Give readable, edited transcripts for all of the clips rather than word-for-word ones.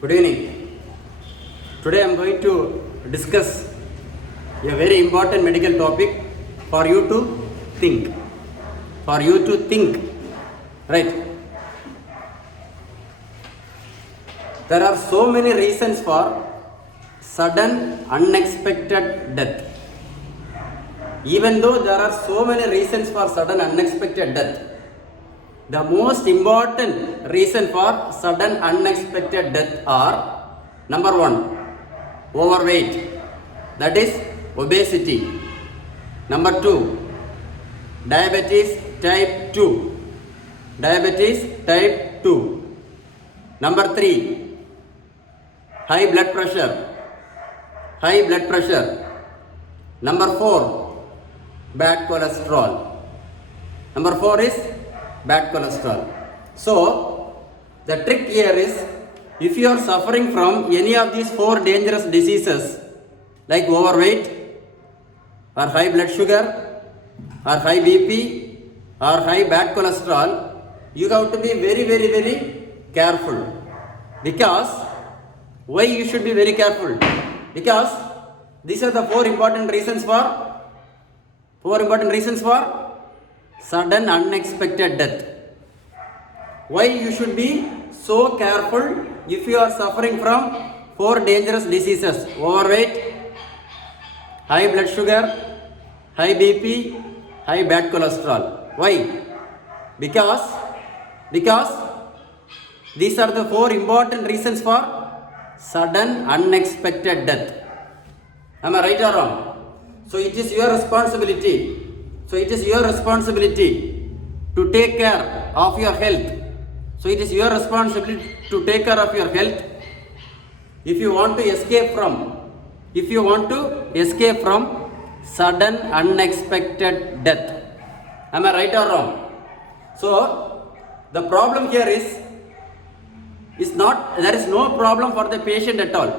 Good evening. Today I am going to discuss a very important medical topic for you to think. For you to think. Right. There are so many reasons for sudden unexpected death. Even though there are so many reasons for sudden unexpected death, the most important reason for sudden unexpected death are: number one, overweight, that is obesity. Number two, diabetes type 2. Diabetes type 2. Number three, high blood pressure. High blood pressure. Number four, bad cholesterol. Number four is bad cholesterol. So, the trick here is, if you are suffering from any of these four dangerous diseases like overweight or high blood sugar or high BP or high bad cholesterol, you have to be very careful. Because, why you should be very careful? Because these are the four important reasons for sudden unexpected death. Why you should be so careful if you are suffering from four dangerous diseases: overweight, high blood sugar, high BP, high bad cholesterol. Why? Because these are the four important reasons for sudden unexpected death. Am I right or wrong? So it is your responsibility. To take care of your health. So it is your responsibility to take care of your health. If you want to escape from sudden unexpected death. Am I right or wrong? So the problem here is not, there is no problem for the patient at all.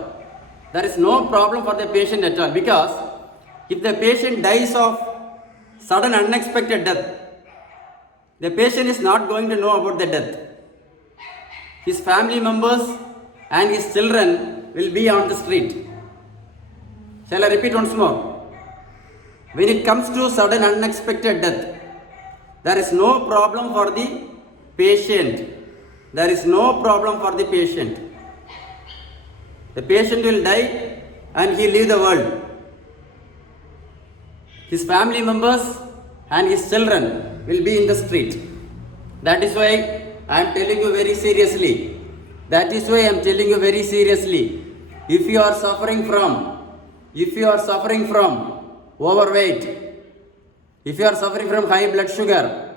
There is no problem for the patient at all, because if the patient dies of sudden unexpected death, the patient is not going to know about the death. His family members and his children will be on the street. Shall I repeat once more? When it comes to sudden unexpected death, there is no problem for the patient. There is no problem for the patient. The patient will die and he leave the world. His family members and his children will be in the street. That is why I am telling you very seriously. If you are suffering from overweight, if you are suffering from high blood sugar,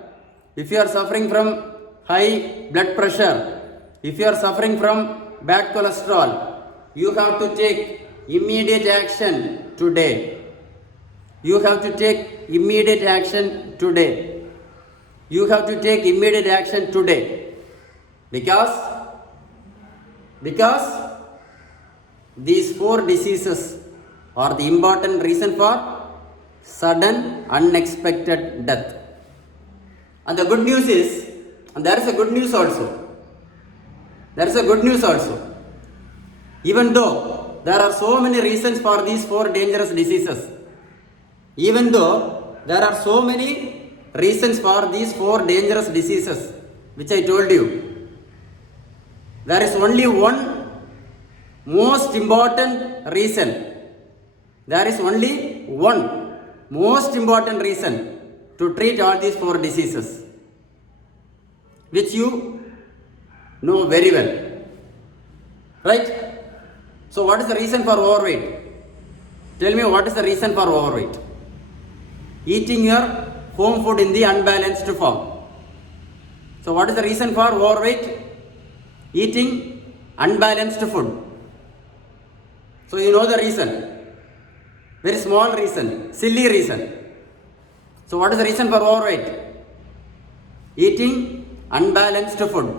if you are suffering from high blood pressure, if you are suffering from bad cholesterol, you have to take immediate action today. You have to take immediate action today. Because these four diseases are the important reason for sudden unexpected death. And the good news is, and there is a good news also. Even though there are so many reasons for these four dangerous diseases, which I told you, there is only one most important reason. To treat all these four diseases, which you know very well. Right? So what is the reason for overweight? Tell me, what is the reason for overweight? Eating your home food in the unbalanced form. So what is the reason for overweight? Eating unbalanced food. So you know the reason. Very small reason, silly reason. So what is the reason for overweight? Eating unbalanced food.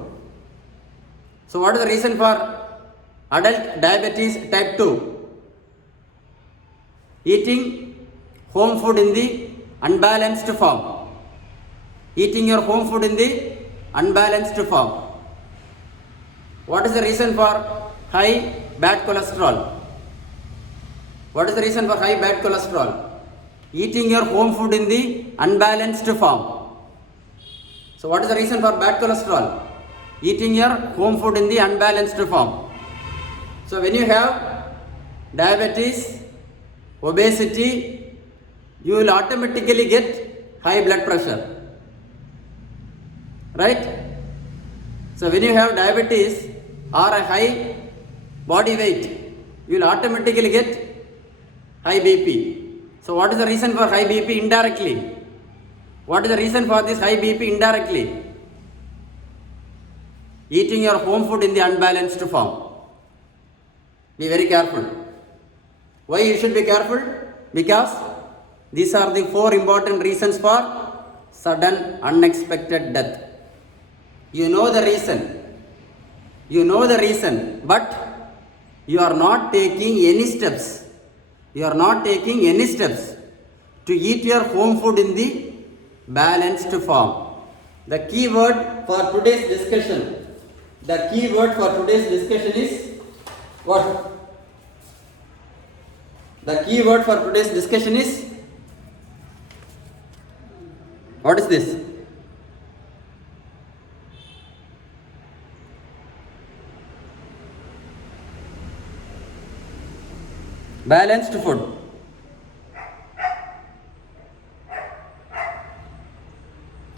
So what is the reason for adult diabetes type 2? Eating home food in the unbalanced form. Eating your home food in the unbalanced form. What is the reason for high bad cholesterol. What is the reason for high bad cholesterol? Eating your home food in the unbalanced form. So what is the reason for bad cholesterol? Eating your home food in the unbalanced form. So when you have diabetes, obesity, you will automatically get high blood pressure. Right? So when you have diabetes or a high body weight, you will automatically get high BP. So what is the reason for high BP indirectly? What is the reason for this high BP indirectly? Eating your home food in the unbalanced form. Be very careful. Why you should be careful? Because these are the 4 important reasons for sudden unexpected death. You know the reason. You know the reason, but you are not taking any steps. You are not taking any steps to eat your home food in the balanced form. The key word for today's discussion. The key word for today's discussion is what? The key word for today's discussion is what is this? Balanced food.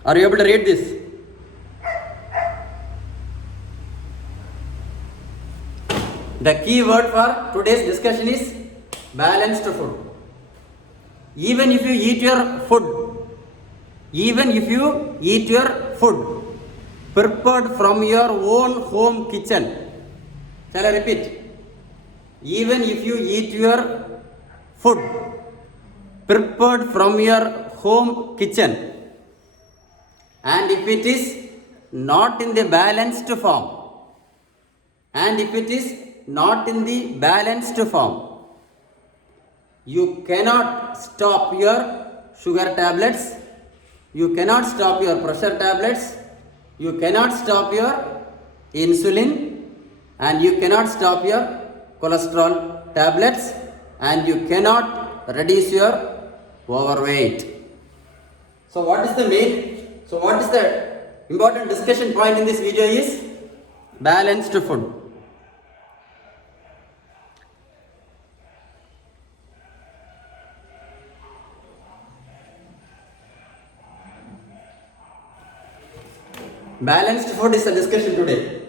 Are you able to read this? The key word for today's discussion is balanced food. Even if you eat your food prepared from your own home kitchen. Shall I repeat? Even if you eat your food prepared from your home kitchen, and if it is not in the balanced form, you cannot stop your sugar tablets, you cannot stop your pressure tablets, you cannot stop your insulin, and you cannot stop your cholesterol tablets, and you cannot reduce your overweight. So what is the important discussion point in this video is balanced food. Balanced food is the discussion today.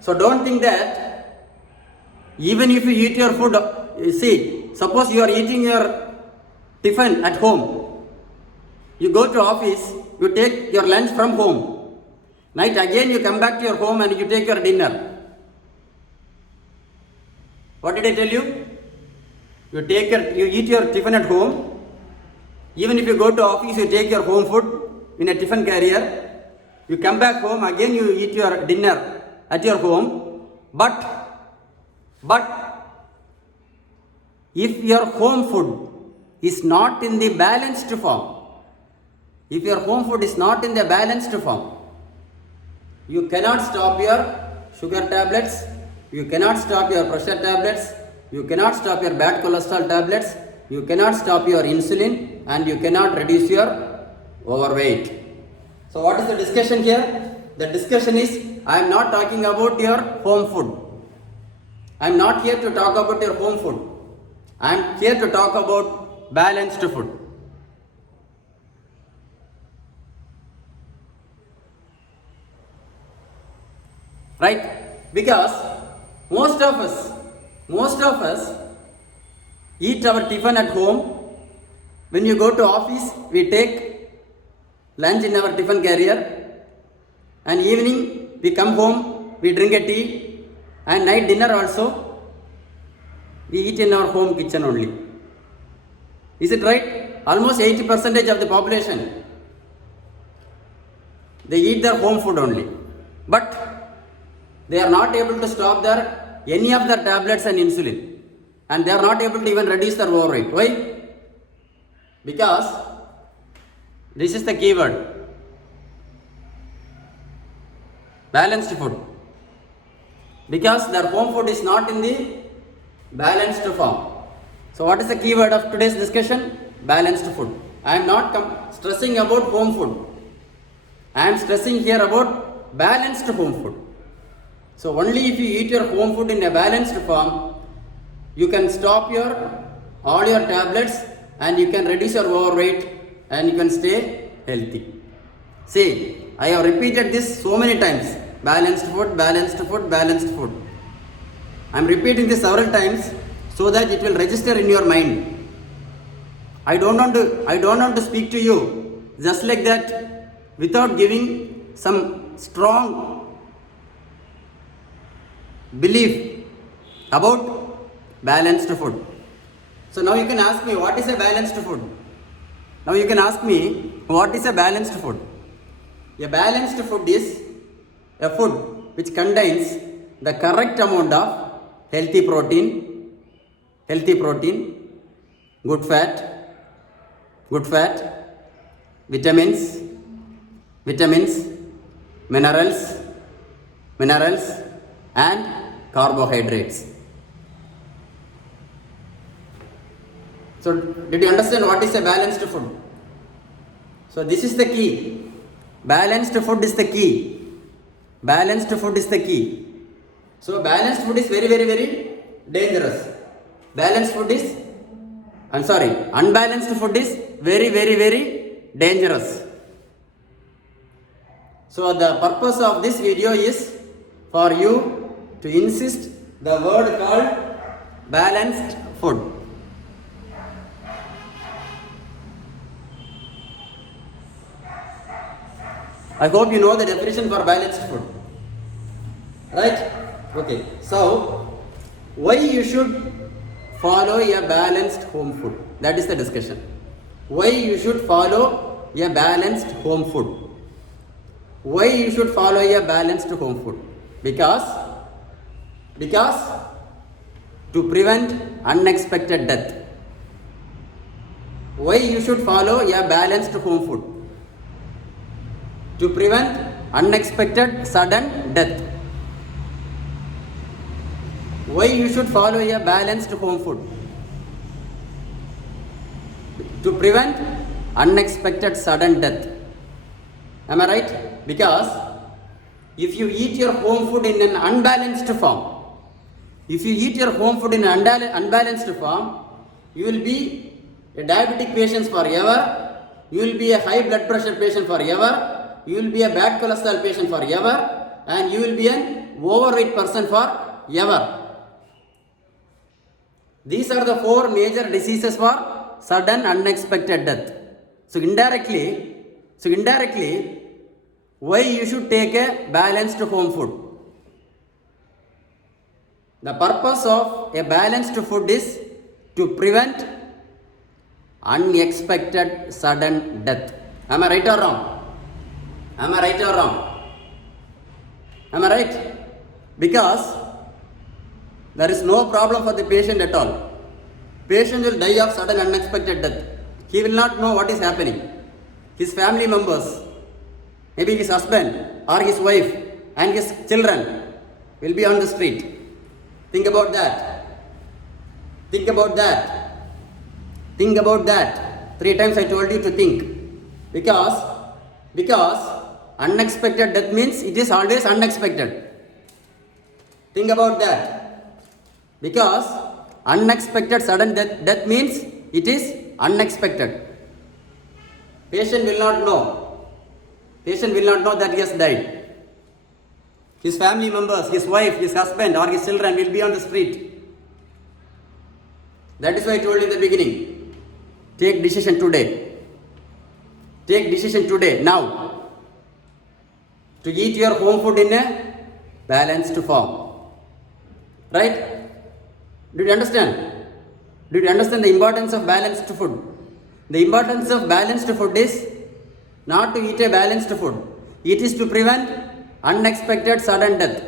So don't think that even if you eat your food, suppose you are eating your tiffin at home, you go to office, you take your lunch from home, night again you come back to your home and you take your dinner. What did I tell you? You eat your tiffin at home, even if you go to office, you take your home food in a tiffin carrier, you come back home, again you eat your dinner at your home, but if your home food is not in the balanced form, you cannot stop your sugar tablets, you cannot stop your pressure tablets, you cannot stop your bad cholesterol tablets, you cannot stop your insulin, and you cannot reduce your overweight. So what is the discussion here? The discussion is, I am not talking about your home food. I am not here to talk about your home food. I am here to talk about balanced food. Right? Because most of us eat our tiffin at home. When you go to office, we take lunch in our tiffin carrier, and evening we come home, we drink a tea, and night dinner also we eat in our home kitchen only. Is it right? Almost 80% of the population, they eat their home food only, but they are not able to stop any of their tablets and insulin, and they are not able to even reduce their overweight. Why? Because this is the keyword: balanced food. Because their home food is not in the balanced form. So what is the key word of today's discussion? Balanced food. I am not stressing about home food. I am stressing here about balanced home food. So only if you eat your home food in a balanced form, you can stop all your tablets and you can reduce your overweight and you can stay healthy. See, I have repeated this so many times. Balanced food, balanced food, balanced food. I am repeating this several times so that it will register in your mind. I don't want to speak to you just like that without giving some strong belief about balanced food. So now you can ask me, what is a balanced food? Now you can ask me, what is a balanced food? A balanced food is a food which contains the correct amount of healthy protein, good fat, vitamins, minerals, and carbohydrates. So, did you understand what is a balanced food? So, this is the key. Balanced food is the key. Balanced food is the key. So, balanced food is very, very, very dangerous. Unbalanced food is very, very, very dangerous. So, the purpose of this video is for you to insist the word called balanced food. I hope you know the definition for balanced food. Right? Okay. So, why you should follow a balanced home food? That is the discussion. Why you should follow a balanced home food? Why you should follow a balanced home food? Because to prevent unexpected death. Why you should follow a balanced home food? To prevent unexpected sudden death. Why you should follow a balanced home food? To prevent unexpected sudden death. Am I right? Because if you eat your home food in an unbalanced form, you will be a diabetic patient forever, you will be a high blood pressure patient forever, you will be a bad cholesterol patient forever, and you will be an overweight person forever. These are the 4 major diseases for sudden unexpected death. So indirectly, why you should take a balanced home food? The purpose of a balanced food is to prevent unexpected sudden death. Am I right or wrong? Am I right? Because there is no problem for the patient at all. Patient will die of sudden unexpected death. He will not know what is happening. His family members, maybe his husband or his wife and his children will be on the street. Think about that. 3 times I told you to think. Because unexpected death means it is always unexpected. Think about that. Because unexpected sudden death means it is unexpected. Patient will not know that he has died. His family members, his wife, his husband or his children will be on the street. That is why I told you in the beginning. Take decision today, now, to eat your home food in a balanced form. Right? Did you understand? Did you understand the importance of balanced food? The importance of balanced food is not to eat a balanced food. It is to prevent unexpected sudden death.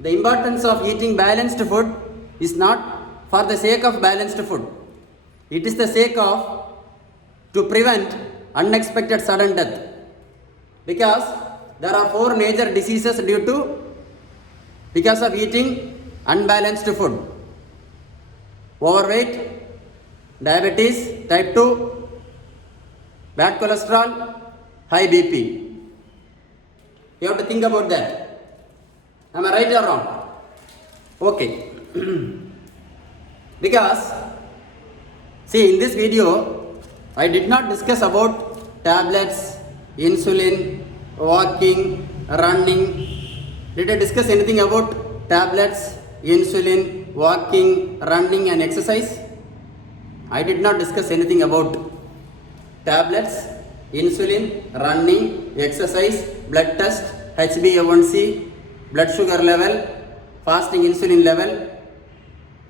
The importance of eating balanced food is not for the sake of balanced food. It is the sake of to prevent unexpected sudden death. Because there are 4 major diseases due to because of eating unbalanced food. Overweight, diabetes type 2, bad cholesterol, high BP. You have to think about that. Am I right or wrong? Okay. Because, see, in this video, I did not discuss about tablets, insulin, walking, running. Did I discuss anything about tablets, insulin, walking, running and exercise? I did not discuss anything about tablets, insulin, running, exercise, blood test, HbA1c, blood sugar level, fasting insulin level.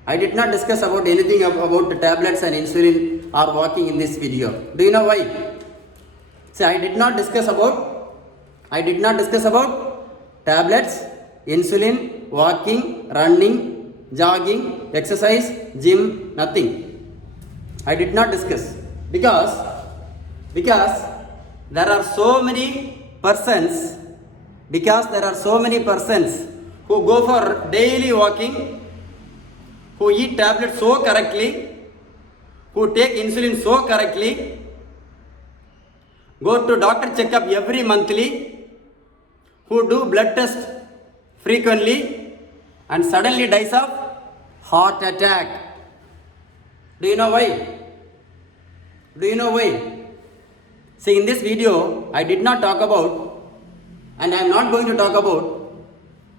I did not discuss about anything about tablets and insulin or walking in this video. Do you know why? See, I did not discuss about tablets, insulin, walking, running, jogging, exercise, gym, nothing. I did not discuss because there are so many persons who go for daily walking, who eat tablets so correctly, who take insulin so correctly, go to doctor checkup every monthly, who do blood test frequently and suddenly dies of heart attack. Do you know why? See, in this video, I did not talk about, and I am not going to talk about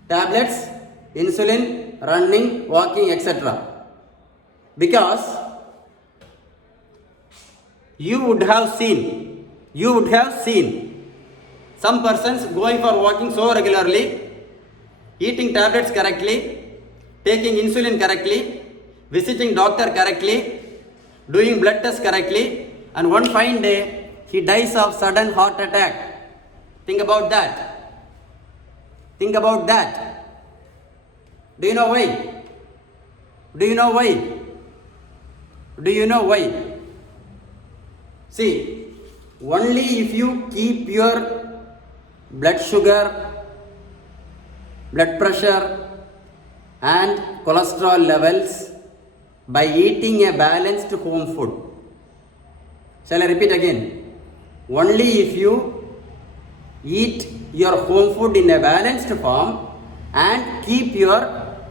tablets, insulin, running, walking, etc. Because you would have seen some persons going for walking so regularly, eating tablets correctly, taking insulin correctly, visiting doctor correctly, doing blood test correctly, and one fine day he dies of sudden heart attack. Think about that. Do you know why? See, only if you keep your blood sugar, blood pressure and cholesterol levels by eating a balanced home food. Shall I repeat again? Only if you eat your home food in a balanced form and keep your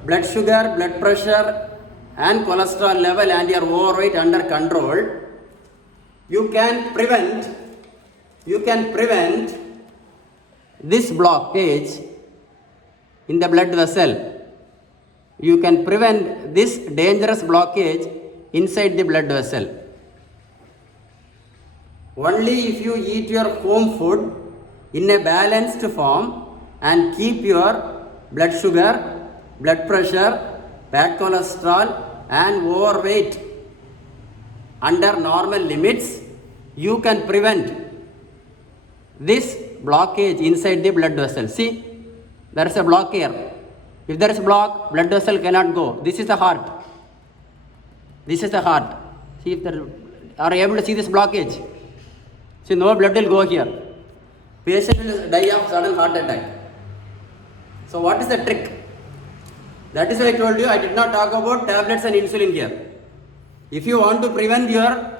blood sugar, blood pressure and cholesterol level and your overweight under control, you can prevent this blockage in the blood vessel. You can prevent this dangerous blockage inside the blood vessel. Only if you eat your home food in a balanced form and keep your blood sugar, blood pressure, bad cholesterol and overweight under normal limits, you can prevent this blockage inside the blood vessel. See, there is a block here. If there is a block, blood vessel cannot go. This is the heart. See, if there are you able to see this blockage? See, no blood will go here. Patient will die of sudden heart attack. So what is the trick? That is why I told you I did not talk about tablets and insulin here. If you want to prevent your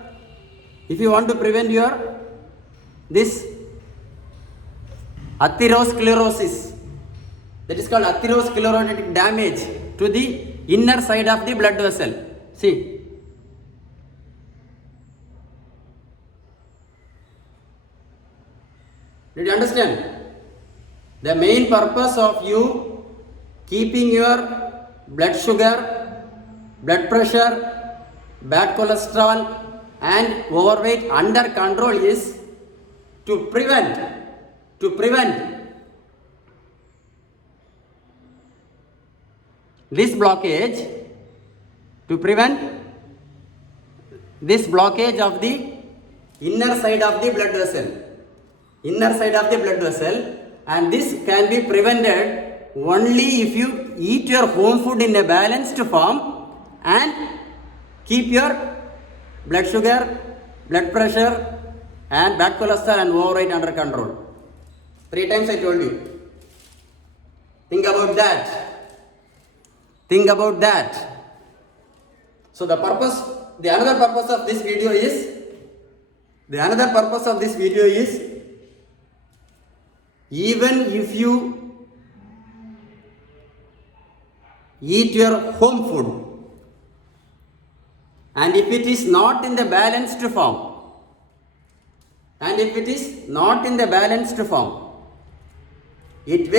this atherosclerosis, that is called atherosclerotic damage to the inner side of the blood vessel. See, did you understand? The main purpose of you keeping your blood sugar, blood pressure, bad cholesterol and overweight under control is to prevent this blockage, of the inner side of the blood vessel, and this can be prevented only if you eat your home food in a balanced form and keep your blood sugar, blood pressure and bad cholesterol and overweight under control. 3 times I told you. Think about that. Think about that. So the another purpose of this video is, even if you eat your home food and if it is not in the balanced form, it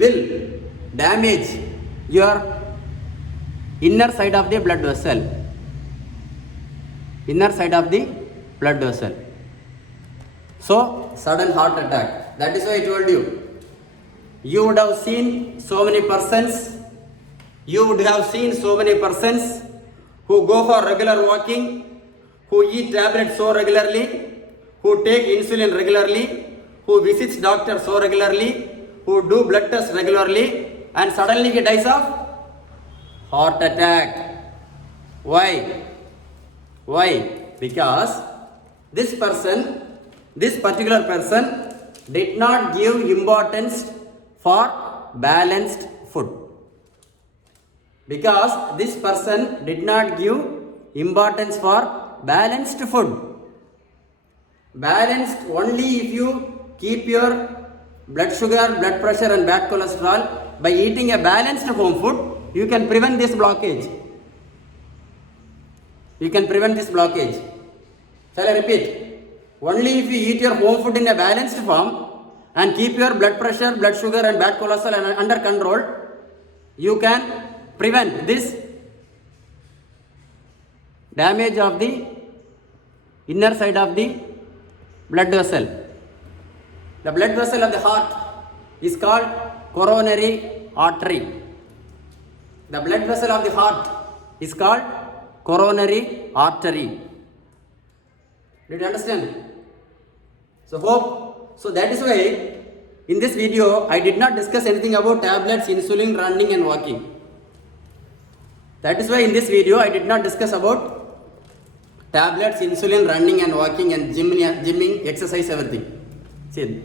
will damage your inner side of the blood vessel. So, sudden heart attack. That is why I told you. You would have seen so many persons who go for regular walking, who eat tablets so regularly, who take insulin regularly, who visits doctor so regularly, who do blood tests regularly, and suddenly he dies of heart attack. Why? Because this particular person did not give importance for balanced food. Because this person did not give importance for balanced food. Balanced only if you keep your blood sugar, blood pressure and bad cholesterol. By eating a balanced home food, you can prevent this blockage. Shall I repeat? Only if you eat your home food in a balanced form and keep your blood pressure, blood sugar and bad cholesterol under control, you can prevent this damage of the inner side of the blood vessel. The blood vessel of the heart is called coronary artery. The blood vessel of the heart is called coronary artery. Did you understand? So that is why in this video I did not discuss anything about tablets, insulin, running and walking. That is why in this video I did not discuss about tablets, insulin, running and walking and gymming, exercise, everything. See,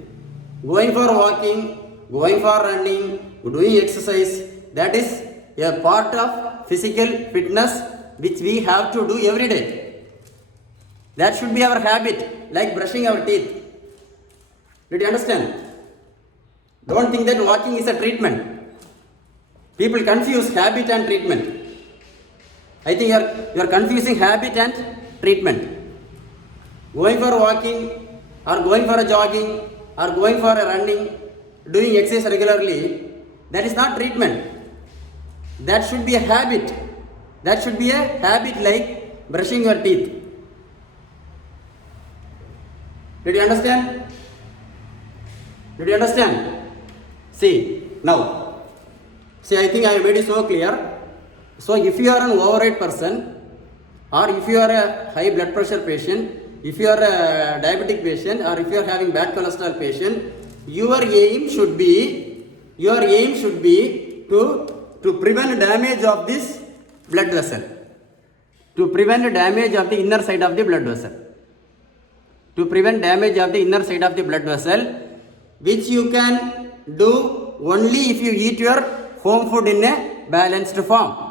going for walking, going for running, doing exercise, that is a part of physical fitness which we have to do every day. That should be our habit, like brushing our teeth. Did you understand? Don't think that walking is a treatment. People confuse habit and treatment. I think you are confusing habit and treatment. Going for walking or going for a jogging or going for a running, doing exercise regularly, that is not treatment. That should be a habit. That should be a habit like brushing your teeth. Did you understand? See, now. See, I think I have made it so clear. So, if you are an overweight person, or if you are a high blood pressure patient, if you are a diabetic patient, or if you are having bad cholesterol patient, your aim should be to prevent damage of this blood vessel, to prevent damage of the inner side of the blood vessel, which you can do only if you eat your home food in a balanced form.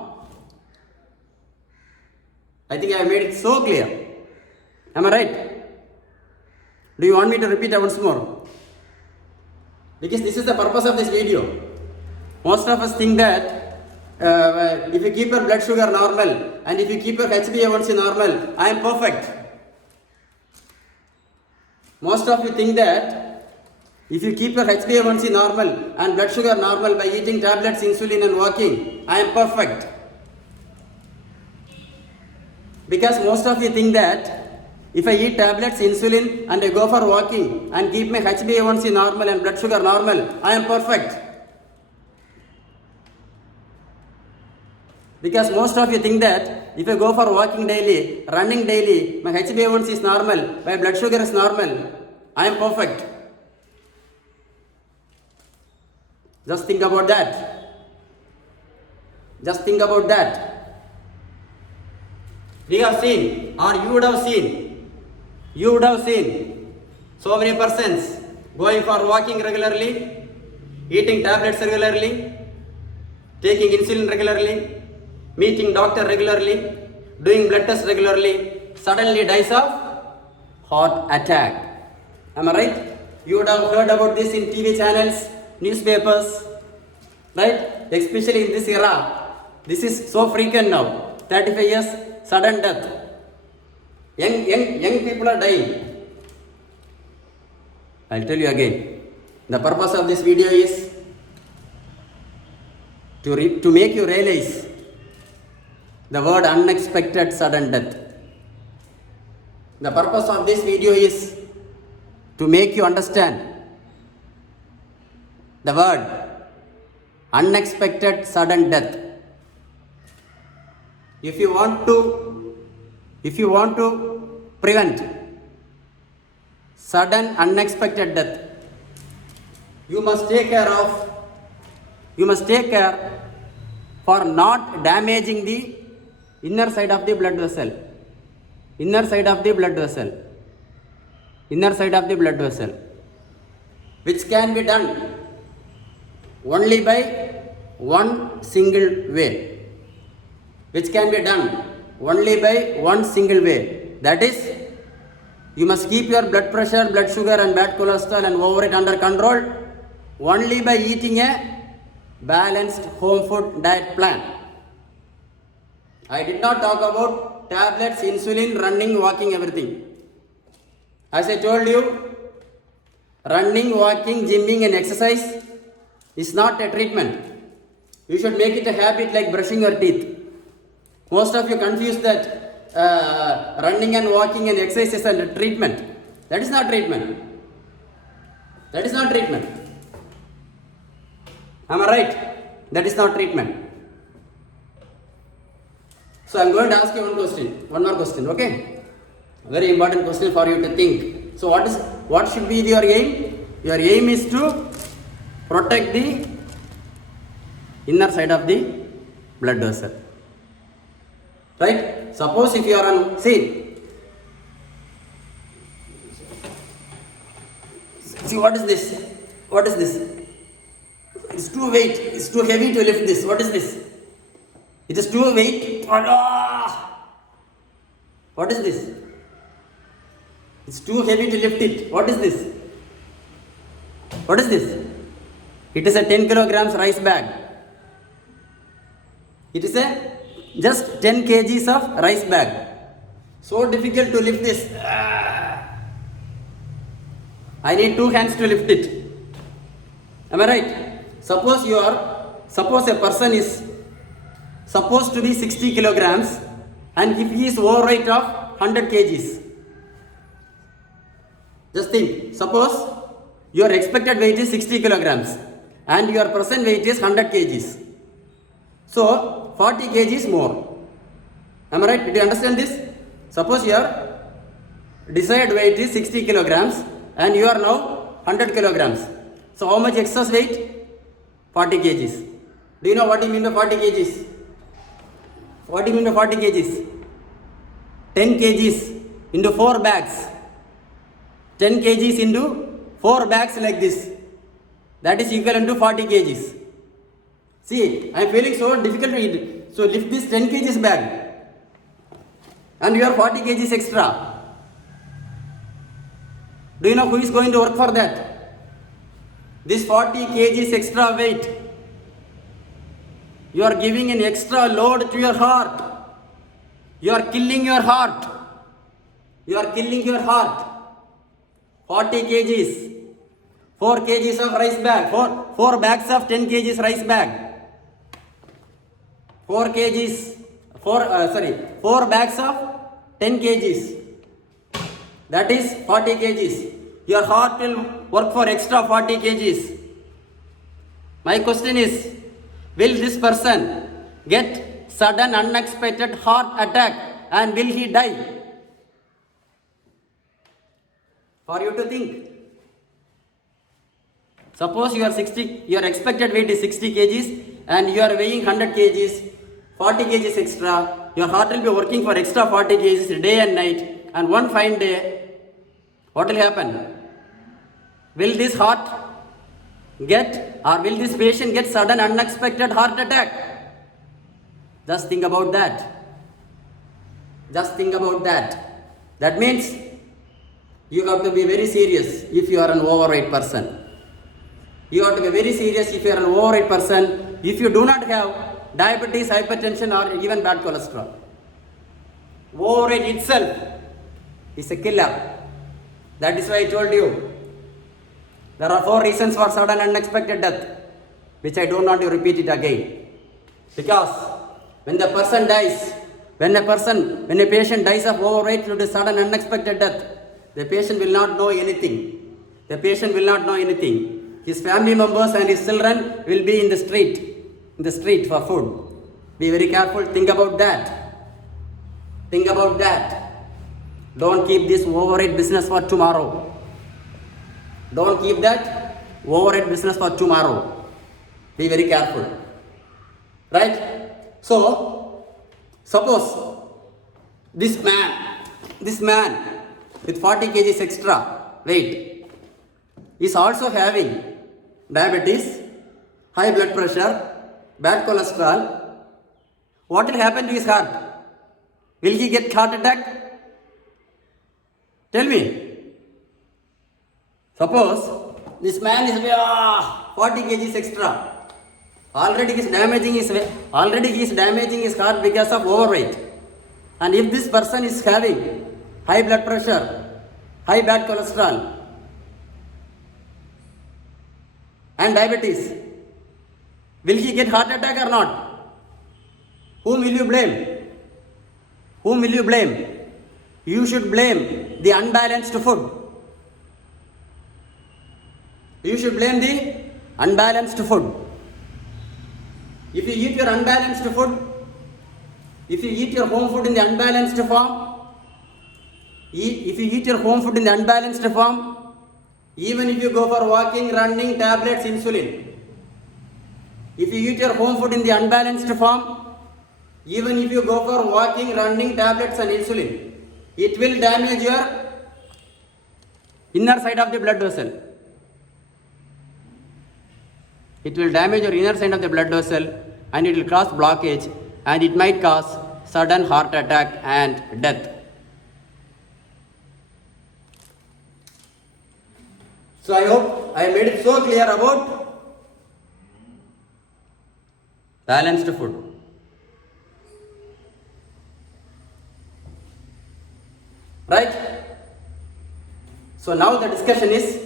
I think I have made it so clear. Am I right? Do you want me to repeat it once more? Because this is the purpose of this video. Most of us think that if you keep your blood sugar normal and if you keep your HbA1c normal, I am perfect. Most of you think that if you keep your HbA1c normal and blood sugar normal by eating tablets, insulin and walking, I am perfect. Because most of you think that if I eat tablets, insulin and I go for walking and keep my HbA1c normal and blood sugar normal, I am perfect. Because most of you think that if I go for walking daily, running daily, my HbA1c is normal, my blood sugar is normal, I am perfect. Just think about that. We have seen, or you would have seen so many persons going for walking regularly, eating tablets regularly, taking insulin regularly, meeting doctor regularly, doing blood test regularly, suddenly dies of heart attack. Am I right? You would have heard about this in TV channels, newspapers, right? Especially in this era. This is so frequent now. 35 years, sudden death. Young people are dying. I'll tell you again. The purpose of this video is to make you realize the word unexpected sudden death. The purpose of this video is to make you understand the word unexpected sudden death. If you want to prevent sudden unexpected death, you must take care for not damaging the inner side of the blood vessel. Inner side of the blood vessel, which can be done only by one single way. That is, you must keep your blood pressure, blood sugar and bad cholesterol and overweight under control only by eating a balanced home food diet plan. I did not talk about tablets, insulin, running, walking, everything. As I told you, running, walking, gymming and exercise is not a treatment. You should make it a habit like brushing your teeth. Most of you confuse that running and walking and exercise is a treatment. That is not treatment. Am I right? That is not treatment. So I am going to ask you one more question, okay? Very important question for you to think. So what should be your aim? Your aim is to protect the inner side of the blood vessel. Right? Suppose if you are on, see what is this? It's too weight. It's too heavy to lift this. What is this? It is too weight. What is this? It's too heavy to lift it. What is this? It is a 10 kilograms rice bag. It is just 10 kgs of rice bag. So difficult to lift this. I need 2 hands to lift it. Am I right? Suppose a person is supposed to be 60 kilograms and if he is overweight of 100 kgs. Just think, suppose your expected weight is 60 kilograms and your present weight is 100 kgs. So 40 kgs more. Am I right? Did you understand this? Suppose your desired weight is 60 kilograms and you are now 100 kilograms. So how much excess weight? 40 kgs. Do you know what I mean by 40 kgs? What do you mean by 40 kgs? 10 kgs into 4 bags. 10 kgs into 4 bags like this. That is equivalent to 40 kgs. See, I am feeling so difficult to eat. So lift this 10 kgs bag. And you are 40 kgs extra. Do you know who is going to work for that? This 40 kgs extra weight. You are giving an extra load to your heart. You are killing your heart. 40 kgs. 4 kgs of rice bag. 4 bags of 10 kgs rice bag. 4 bags of 10 kgs. That is 40 kgs. Your heart will work for extra 40 kgs. My question is, will this person get sudden unexpected heart attack and will he die? For you to think. Suppose your expected weight is 60 kgs and you are weighing 100 kgs, 40 kgs extra. Your heart will be working for extra 40 kgs day and night, and one fine day, what will happen? Will this heart get, or will this patient get sudden unexpected heart attack? Just think about that. Just think about that. That means you have to be very serious if you are an overweight person. You have to be very serious if you are an overweight person, if you do not have diabetes, hypertension, or even bad cholesterol. Overweight itself is a killer. That is why I told you there are 4 reasons for sudden unexpected death, which I don't want to repeat it again. Because when the person dies, when a patient dies of overweight due to sudden unexpected death, the patient will not know anything. The patient will not know anything. His family members and his children will be in the street for food. Be very careful. Think about that. Think about that. Don't keep this overweight business for tomorrow. Don't keep that overhead business for tomorrow. Be very careful. Right? So, suppose this man with 40 kgs extra weight is also having diabetes, high blood pressure, bad cholesterol. What will happen to his heart? Will he get heart attack? Tell me. Suppose this man is 40 kgs extra. Already he is damaging his heart because of overweight. And if this person is having high blood pressure, high bad cholesterol, and diabetes, will he get heart attack or not? Whom will you blame? Whom will you blame? You should blame the unbalanced food. You should blame the unbalanced food. If you eat your unbalanced food, if you eat your home food in the unbalanced form, even if you go for walking, running, tablets, insulin, if you eat your home food in the unbalanced form, even if you go for walking, running, tablets and insulin, it will damage your inner side of the blood vessel. It will damage your inner side of the blood vessel and it will cause blockage and it might cause sudden heart attack and death. So I hope I made it so clear about balanced food. Right? So now the discussion is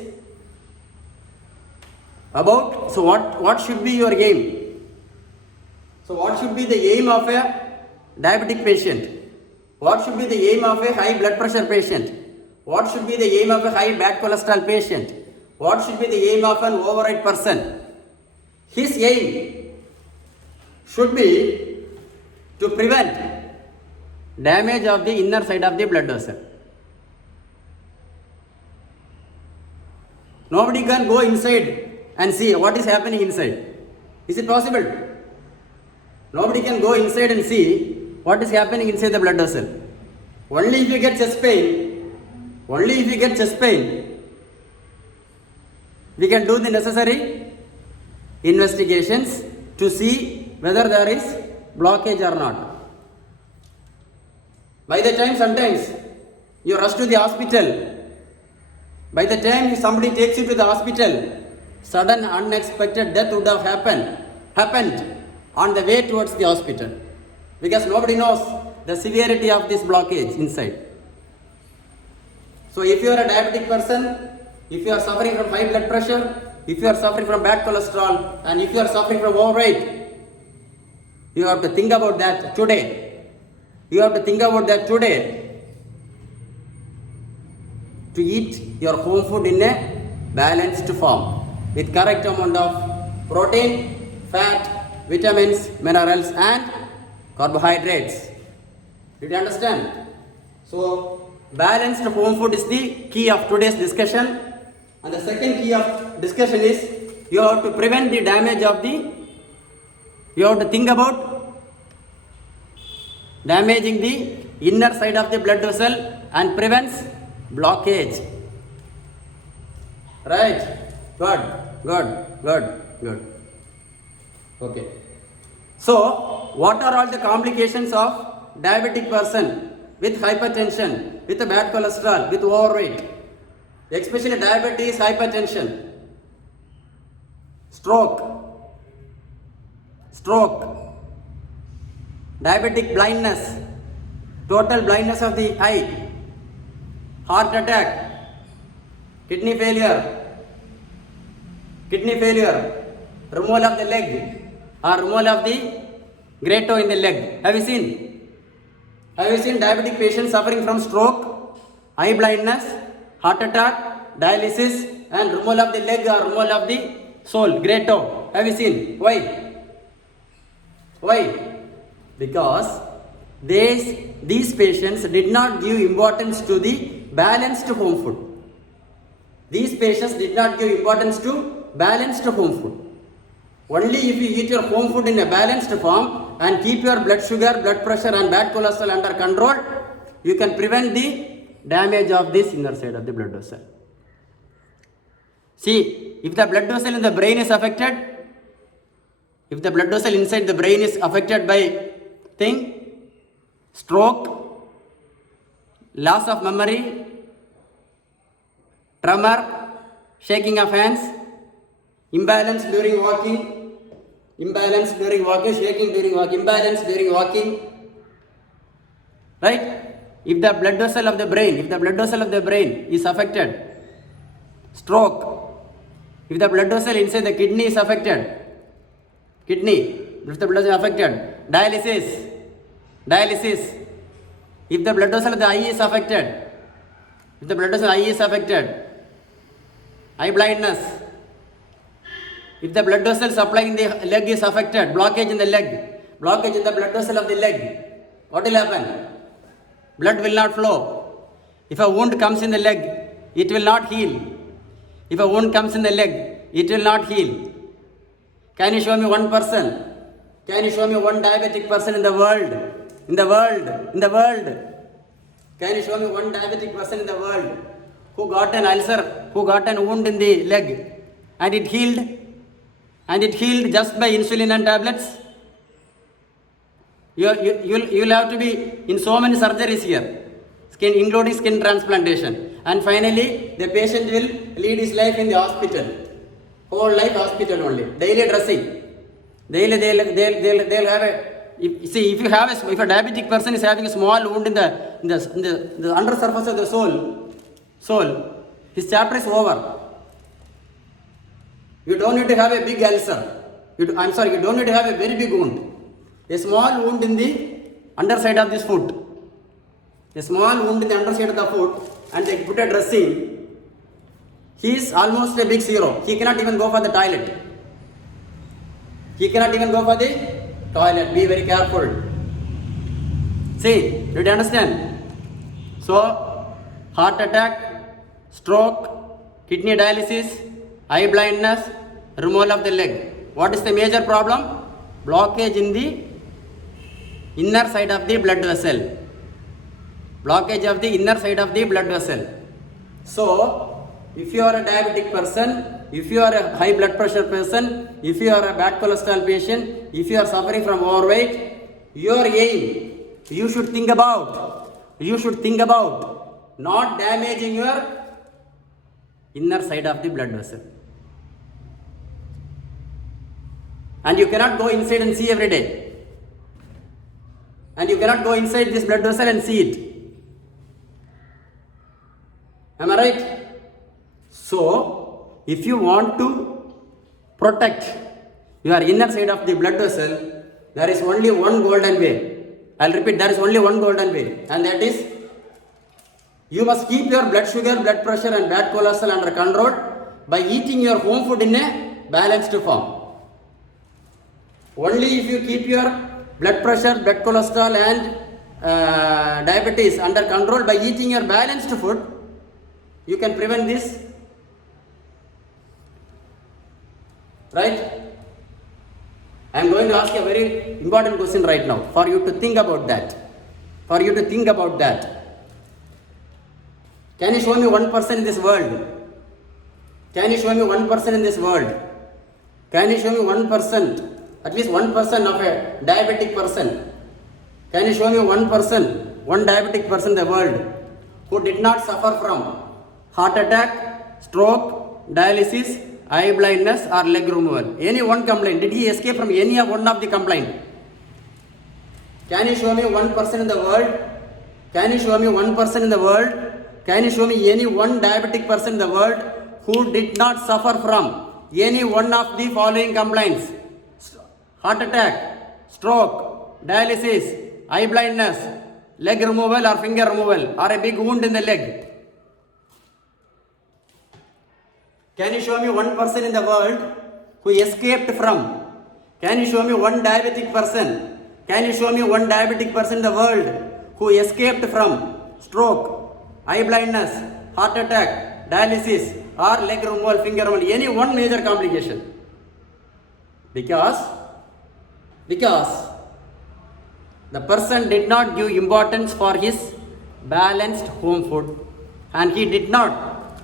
about, so what should be your aim? So what should be the aim of a diabetic patient? What should be the aim of a high blood pressure patient? What should be the aim of a high bad cholesterol patient? What should be the aim of an overweight person? His aim should be to prevent damage of the inner side of the blood vessel. Nobody can go inside and see what is happening inside. Is it possible? Nobody can go inside and see what is happening inside the blood vessel. Only if you get chest pain, we can do the necessary investigations to see whether there is blockage or not. By the time sometimes you rush to the hospital, by the time somebody takes you to the hospital, sudden unexpected death would have happened on the way towards the hospital, because nobody knows the severity of this blockage inside. So if you are a diabetic person, if you are suffering from high blood pressure, if you are suffering from bad cholesterol, and if you are suffering from overweight, you have to think about that today. To eat your home food in a balanced form with correct amount of protein, fat, vitamins, minerals and carbohydrates. Did you understand? So balanced home food is the key of today's discussion. And the second key of discussion is you have to prevent the damage of you have to think about damaging the inner side of the blood vessel and prevents blockage. Right? Good. Good. Okay. So, what are all the complications of diabetic person with hypertension, with bad cholesterol, with overweight? Especially diabetes, hypertension, stroke, diabetic blindness, total blindness of the eye, heart attack, kidney failure, removal of the leg or removal of the great toe in the leg. Have you seen diabetic patients suffering from stroke, eye blindness, heart attack, dialysis and removal of the leg or removal of the sole, great toe? Have you seen? Why? Because these patients did not give importance to the balanced home food. These patients did not give importance to balanced home food. Only if you eat your home food in a balanced form and keep your blood sugar, blood pressure and bad cholesterol under control, you can prevent the damage of this inner side of the blood vessel. See, if the blood vessel in the brain is affected, if the blood vessel inside the brain is affected by stroke, loss of memory, tremor, shaking of hands, imbalance during walking, shaking during walking, imbalance during walking, right? If the blood vessel of the brain is affected, stroke, if the blood vessel inside the kidney is affected, if the blood vessel is affected, dialysis, if the blood vessel of the eye is affected, eye blindness, if the blood vessel supplying the leg is affected, blockage in the blood vessel of the leg, what will happen? Blood will not flow. If a wound comes in the leg, it will not heal. Can you show me one person? Can you show me one diabetic person in the world? Can you show me one diabetic person in the world who got an ulcer, who got a wound in the leg and it healed just by insulin and tablets? You'll have to be in so many surgeries here, including skin transplantation, and finally the patient will lead his life in the hospital, whole life hospital only, daily dressing. They'll have if a diabetic person is having a small wound in the under surface of the sole, his chapter is over. You don't need to have a big ulcer. You don't need to have a very big wound. A small wound in the underside of this foot. And they put a dressing. He is almost a big zero. He cannot even go for the toilet. Be very careful. See, did you understand? So, heart attack, stroke, kidney dialysis, eye blindness, removal of the leg. What is the major problem? Blockage in the inner side of the blood vessel. So, if you are a diabetic person, if you are a high blood pressure person, if you are a bad cholesterol patient, if you are suffering from overweight, your aim, you should think about not damaging your inner side of the blood vessel. And you cannot go inside and see every day. And you cannot go inside this blood vessel and see it. Am I right? So, if you want to protect your inner side of the blood vessel, there is only one golden way. I'll repeat, there is only one golden way, and that is you must keep your blood sugar, blood pressure and bad cholesterol under control by eating your home food in a balanced form. Only if you keep your blood pressure, blood cholesterol and diabetes under control by eating your balanced food, you can prevent this. Right? I am going to ask you a very important question right now for you to think about that. Can you show me one person in this world Can you show me 1%, at least 1% of a diabetic person? Can you show me one diabetic person in the world who did not suffer from heart attack, stroke, dialysis, eye blindness or leg removal? Any one complaint. Did he escape from any one of the complaint? Can you show me 1% in the world? Can you show me 1% in the world? Can you show me any one diabetic person in the world who did not suffer from any one of the following complaints? Heart attack, stroke, dialysis, eye blindness, leg removal or finger removal, or a big wound in the leg. Can you show me one person in the world who escaped from? Can you show me one diabetic person? Can you show me one diabetic person in the world who escaped from stroke, eye blindness, heart attack, dialysis, or leg removal, finger removal, any one major complication? Because the person did not give importance for his balanced home food, and he did not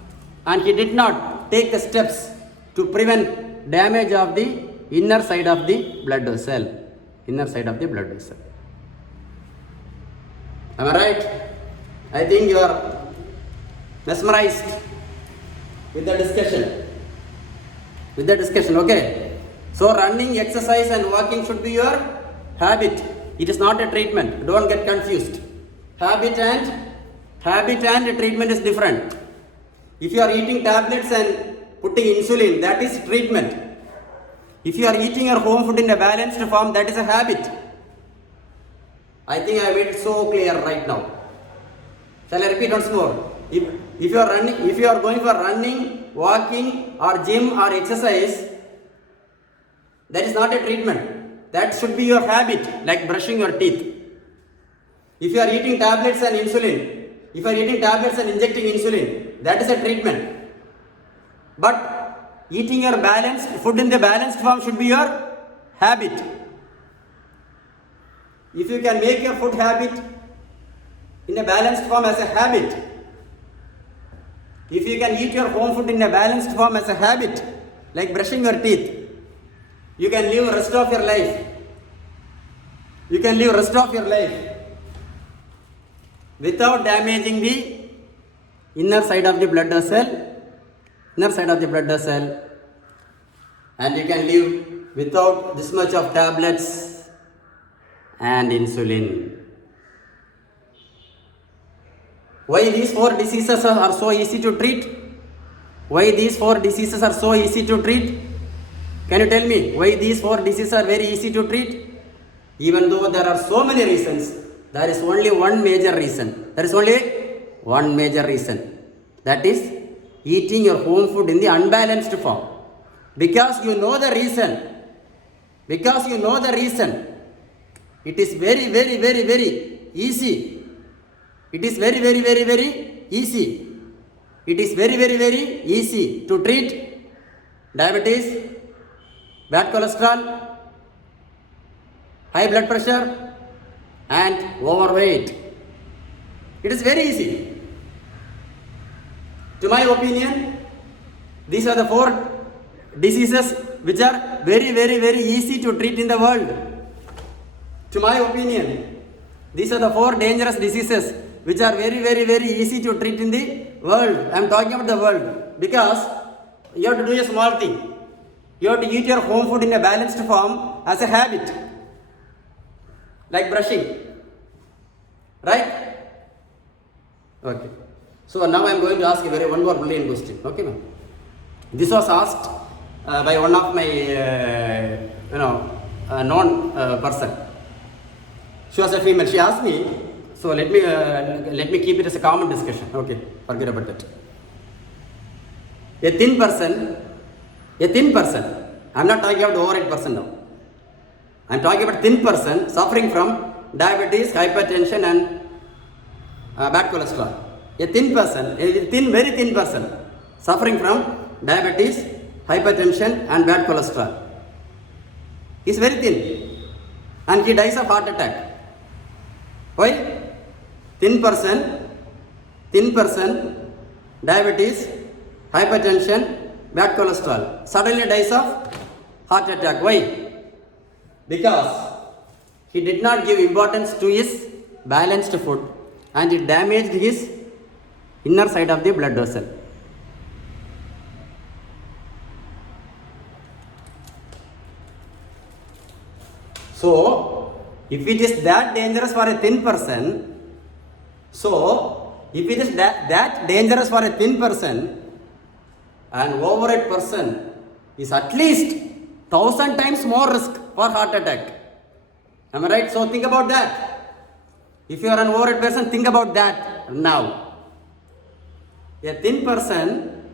take the steps to prevent damage of the inner side of the blood vessel. Am I right? I think you are mesmerized with the discussion. Okay? So running, exercise and walking should be your habit. It is not a treatment. Don't get confused. Habit and treatment is different. If you are eating tablets and putting insulin, that is treatment. If you are eating your home food in a balanced form, that is a habit. I think I made it so clear right now. Shall I repeat once more? If you are going for running, walking or gym or exercise, that is not a treatment. That should be your habit, like brushing your teeth. If you are eating tablets and insulin, if you are eating tablets and injecting insulin, that is a treatment. But eating your balanced food in the balanced form should be your habit. If you can make your food habit in a balanced form as a habit, if you can eat your home food in a balanced form as a habit, like brushing your teeth, you can live rest of your life. Without damaging the inner side of the blood vessel, and you can live without this much of tablets and insulin. Why these 4 diseases are so easy to treat? Can you tell me why these 4 diseases are very easy to treat? Even though there are so many reasons, there is only one major reason. That is eating your home food in the unbalanced form. Because you know the reason. It is very, very, very, very easy. It is very, very, very, very easy to treat diabetes, bad cholesterol, high blood pressure and overweight. It is very easy. To my opinion, these are the 4 diseases which are very, very, very easy to treat in the world. To my opinion, these are the 4 dangerous diseases which are very, very, very easy to treat in the world. I am talking about the world because you have to do a small thing. You have to eat your home food in a balanced form as a habit, like brushing, right? Okay. So now I am going to ask you one more brilliant question. Okay, ma'am. This was asked by one of my known person. She was a female. She asked me. So let me keep it as a common discussion. Okay, forget about that. A thin person. I'm not talking about overweight person now. I'm talking about thin person suffering from diabetes, hypertension and bad cholesterol. A very thin person suffering from diabetes, hypertension and bad cholesterol. He's very thin and he dies of heart attack. Why? Thin person, diabetes, hypertension, bad cholesterol, suddenly dies of heart attack. Why? Because he did not give importance to his balanced food and it damaged his inner side of the blood vessel. So, if it is that dangerous for a thin person, if it is that dangerous for a thin person, an overweight person is at least 1,000 times more risk for heart attack. Am I right? So think about that. If you are an overweight person, think about that now. A thin person,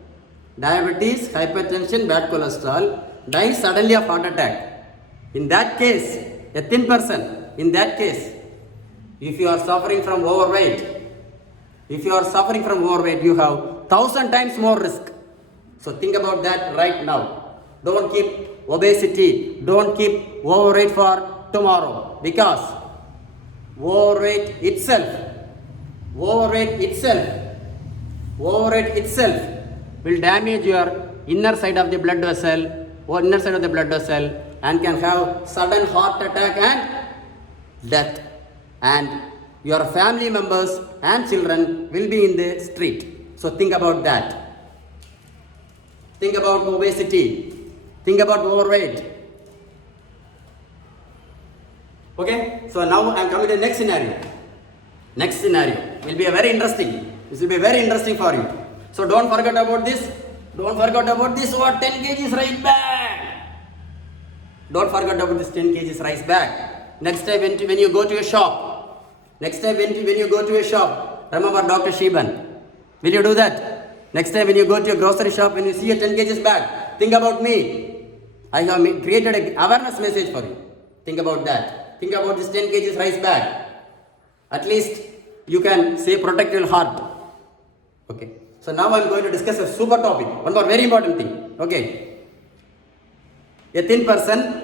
diabetes, hypertension, bad cholesterol, dies suddenly of heart attack. In that case, a thin person, in that case, if you are suffering from overweight, you have 1,000 times more risk. So think about that right now. Don't keep obesity, don't keep overweight for tomorrow, because overweight itself will damage your inner side of the blood vessel and can have sudden heart attack and death, and your family members and children will be in the street. So think about that. Think about obesity. Think about overweight. Okay, so now I am coming to the next scenario. Next scenario will be a very interesting. This will be very interesting for you. So don't forget about this. Don't forget about this. What 10 kgs rice bag? Don't forget about this 10 kgs rice bag. Next time when you go to a shop, remember Dr. Shiban. Will you do that? Next time when you go to a grocery shop, when you see a 10 kgs bag, think about me. I have created an awareness message for you. Think about that. Think about this 10 kgs rice bag. At least you can say protect your heart. Okay. So now I am going to discuss a super topic. One more very important thing. Okay. A thin person,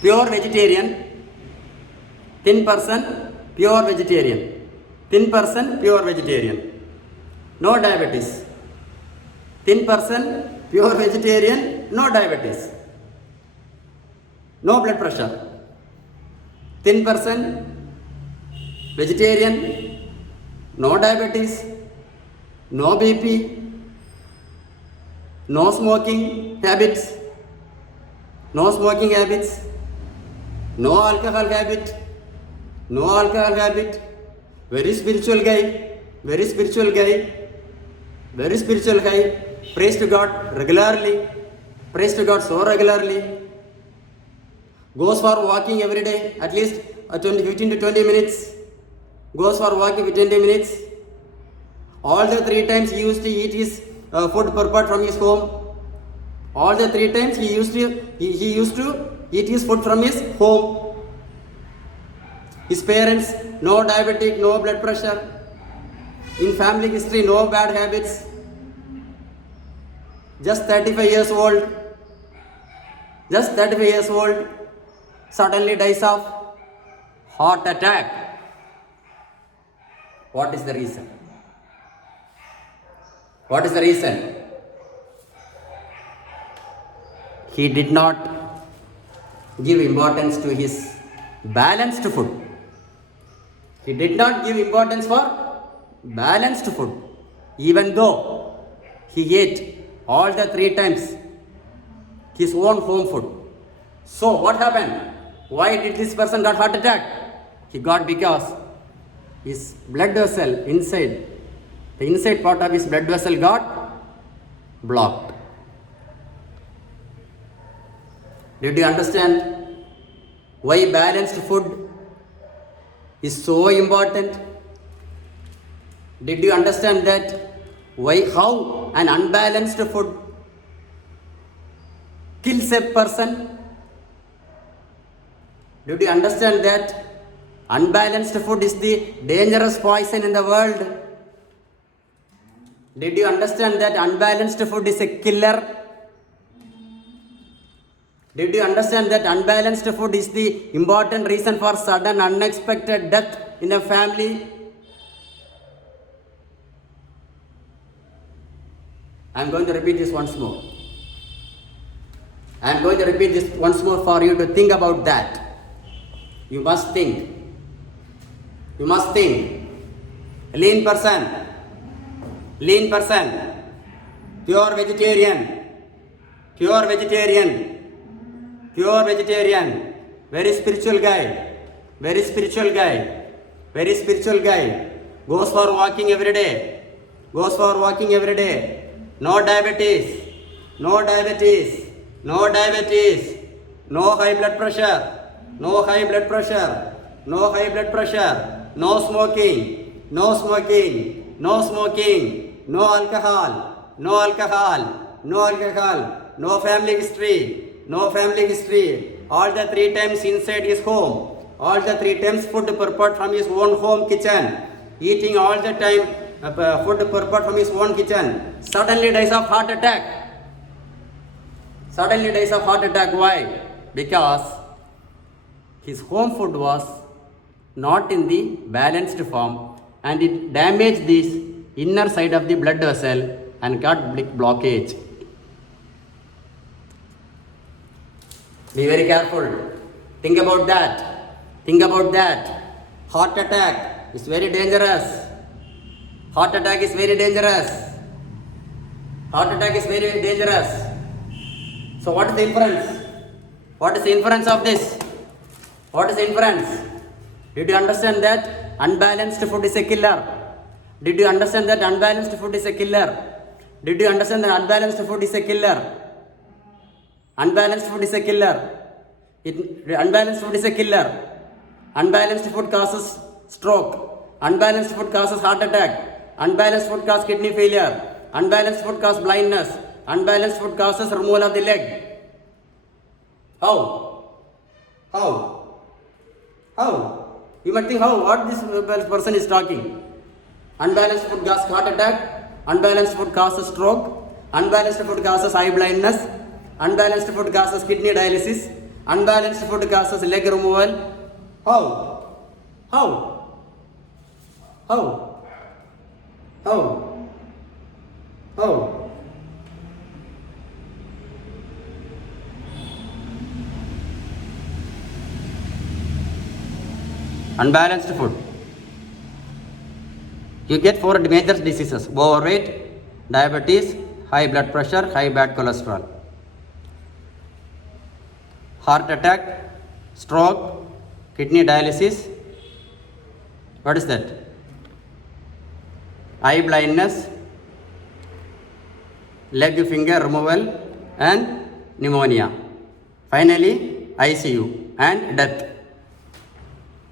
pure vegetarian. Thin person, pure vegetarian. No diabetes. Thin person, pure vegetarian, no diabetes. No blood pressure. Thin person, vegetarian, no diabetes, no BP, no smoking habits, no alcohol habit, very spiritual guy, prays to God regularly, so regularly, goes for walking every day, at least 15 to 20 minutes, goes for walking for 20 minutes. All the 3 times he used to eat his food prepared from his home. All the 3 times he used to eat his food from his home. His parents, no diabetic, no blood pressure. In family history, no bad habits. Just 35 years old. Suddenly dies of heart attack. What is the reason? He did not give importance to his balanced food. He did not give importance for balanced food, even though he ate all the 3 times his own home food. So what happened? Why did this person got heart attack? He got because his blood vessel inside, the inside part of his blood vessel got blocked. Did you understand why balanced food is so important? Did you understand that how an unbalanced food kills a person? Did you understand that unbalanced food is the dangerous poison in the world? Did you understand that unbalanced food is a killer? Did you understand that unbalanced food is the important reason for sudden unexpected death in a family? I am going to repeat this once more. I am going to repeat this once more for you to think about that. You must think. You must think. Lean person. Lean person. Pure vegetarian. Pure vegetarian. Pure vegetarian. Very spiritual guy. Very spiritual guy. Very spiritual guy. Goes for walking every day. Goes for walking every day. No diabetes. No diabetes. No diabetes. No high blood pressure. No high blood pressure. No high blood pressure. No smoking. No smoking. No smoking. No alcohol. No alcohol. No alcohol. No family history. No family history. All the 3 times inside his home. All the 3 times food prepared from his own home kitchen. Eating all the time food prepared from his own kitchen. Suddenly dies of heart attack. Suddenly dies of heart attack. Why? Because his home food was not in the balanced form and it damaged this inner side of the blood vessel and got blockage. Be very careful. Think about that. Think about that. Heart attack is very dangerous. Heart attack is very dangerous. Heart attack is very dangerous. So what is the inference? What is the inference of this? What is the inference? Did you understand that unbalanced food is a killer? Did you understand that unbalanced food is a killer? Did you understand that unbalanced food is a killer? Unbalanced food is a killer. Unbalanced food is a killer. Unbalanced food causes stroke. Unbalanced food causes heart attack. Unbalanced food causes kidney failure. Unbalanced food causes blindness. Unbalanced food causes removal of the leg. How? You might think how? What this person is talking? Unbalanced food causes heart attack. Unbalanced food causes stroke. Unbalanced food causes eye blindness. Unbalanced food causes kidney dialysis. Unbalanced food causes leg removal. How? Unbalanced food. You get 4 major diseases: overweight, diabetes, high blood pressure, high bad cholesterol, heart attack, stroke, kidney dialysis. What is that? Eye blindness, leg finger removal, and pneumonia. Finally, ICU and death.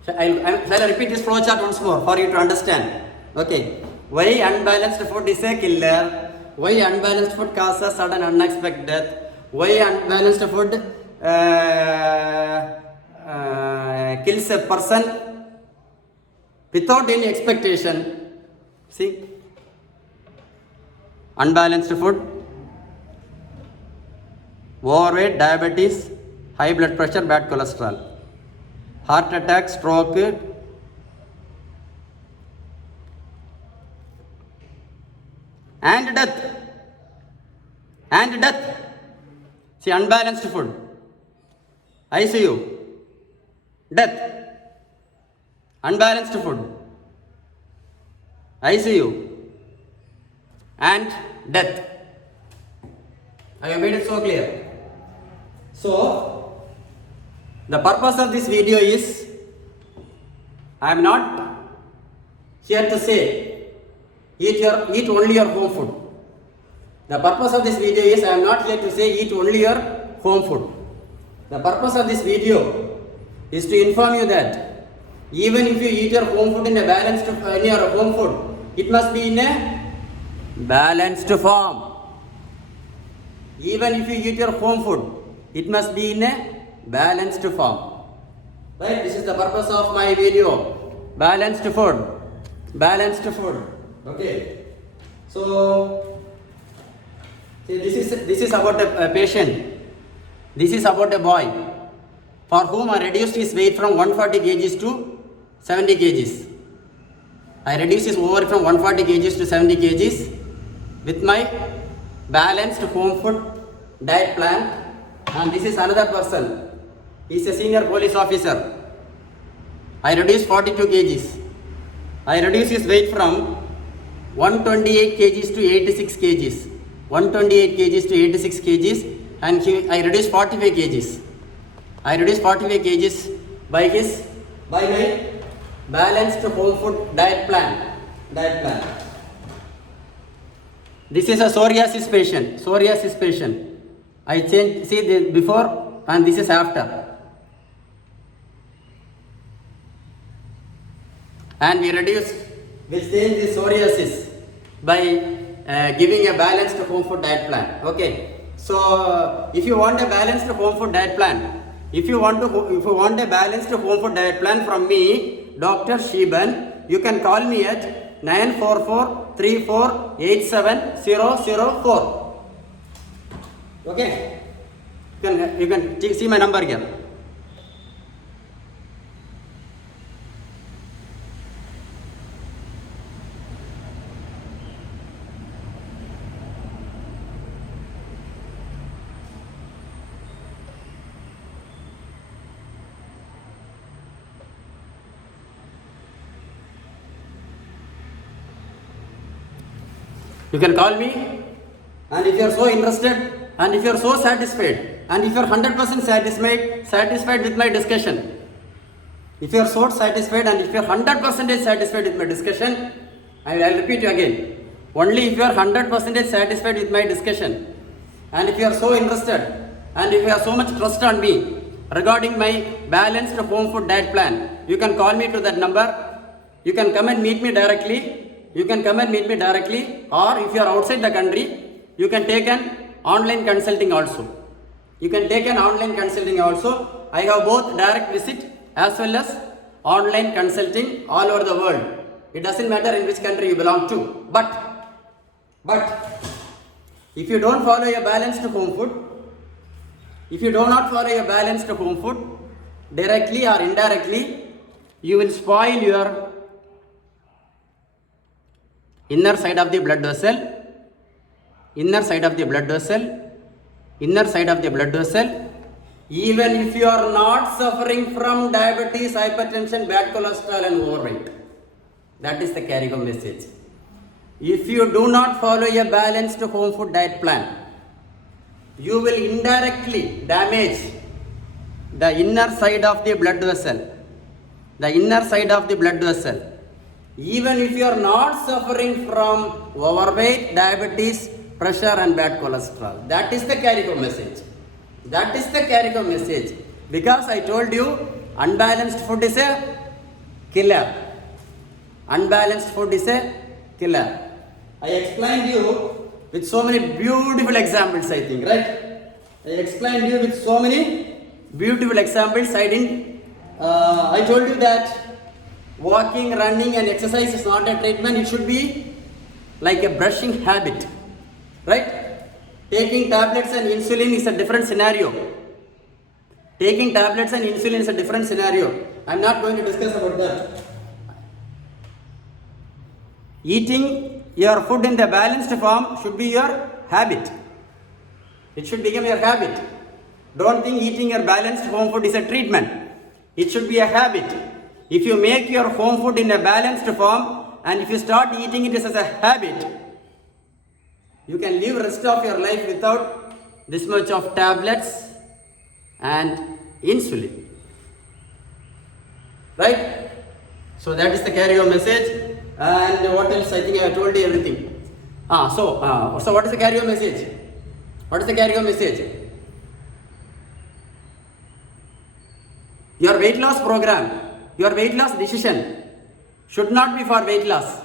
Shall I repeat this flowchart once more for you to understand? Okay. Why unbalanced food is a killer? Why unbalanced food causes sudden unexpected death? Why unbalanced food kills a person without any expectation? See? Unbalanced food, overweight, diabetes, high blood pressure, bad cholesterol, heart attack, stroke, and death. And death. See, unbalanced food, ICU, death. Unbalanced food, ICU, and death. I have made it so clear. So, the purpose of this video is, I am not here to say, eat only your home food. The purpose of this video is, I am not here to say, eat only your home food. The purpose of this video is to inform you that even if you eat your home food in a balanced, in your home food, it must be in a balanced form. Even if you eat your home food, it must be in a balanced form. Right? This is the purpose of my video. Balanced food. Balanced food. Okay. So, see, this is about a patient. This is about a boy for whom I reduced his weight from 140 kgs to 70 kgs. I reduced his overweight from 140 kgs to 70 kgs with my balanced home food diet plan. And this is another person. He is a senior police officer. I reduced 42 kgs. I reduced his weight from 128 kgs to 86 kgs. 128 kgs to 86 kgs, and I reduced 45 kgs. I reduced 45 kgs by my balanced home food diet plan. This is a psoriasis patient. I changed, see the before and this is after. And we'll change the psoriasis by giving a balanced home food diet plan. Okay. So if you want a balanced home food diet plan, if you want a balanced home food diet plan from me, Dr. Shiban, you can call me at 944-3487-004. Okay. You can see my number here. You can call me, and if you are so interested, and if you are so satisfied, and if you are 100% satisfied with my discussion, if you are so satisfied and if you are 100% satisfied with my discussion, I will repeat you again. Only if you are 100% satisfied with my discussion, and if you are so interested, and if you have so much trust on me regarding my balanced home food diet plan, you can call me to that number. You can come and meet me directly. Or if you are outside the country, you can take an online consulting also. I have both direct visit as well as online consulting all over the world. It doesn't matter in which country you belong to. But if you don't follow a balanced home food, if you do not follow a balanced home food, directly or indirectly, you will spoil your inner side of the blood vessel, even if you are not suffering from diabetes, hypertension, bad cholesterol and overweight. That is the carry home message. If you do not follow a balanced home food diet plan, you will indirectly damage the inner side of the blood vessel. Even if you are not suffering from overweight, diabetes, pressure and bad cholesterol. That is the carry home message. Because I told you, unbalanced food is a killer. I explained you with so many beautiful examples, I think, right? I told you that walking, running and exercise is not a treatment. It should be like a brushing habit, right? Taking tablets and insulin is a different scenario. I'm not going to discuss about that. Eating your food in the balanced form should be your habit. It should become your habit. Don't think eating your balanced home food is a treatment. It should be a habit. If you make your home food in a balanced form and if you start eating it as a habit, you can live rest of your life without this much of tablets and insulin. Right? So that is the carry home message. And what else? I think I have told you everything. So what is the carry home message? Your weight loss program, your weight loss decision should not be for weight loss.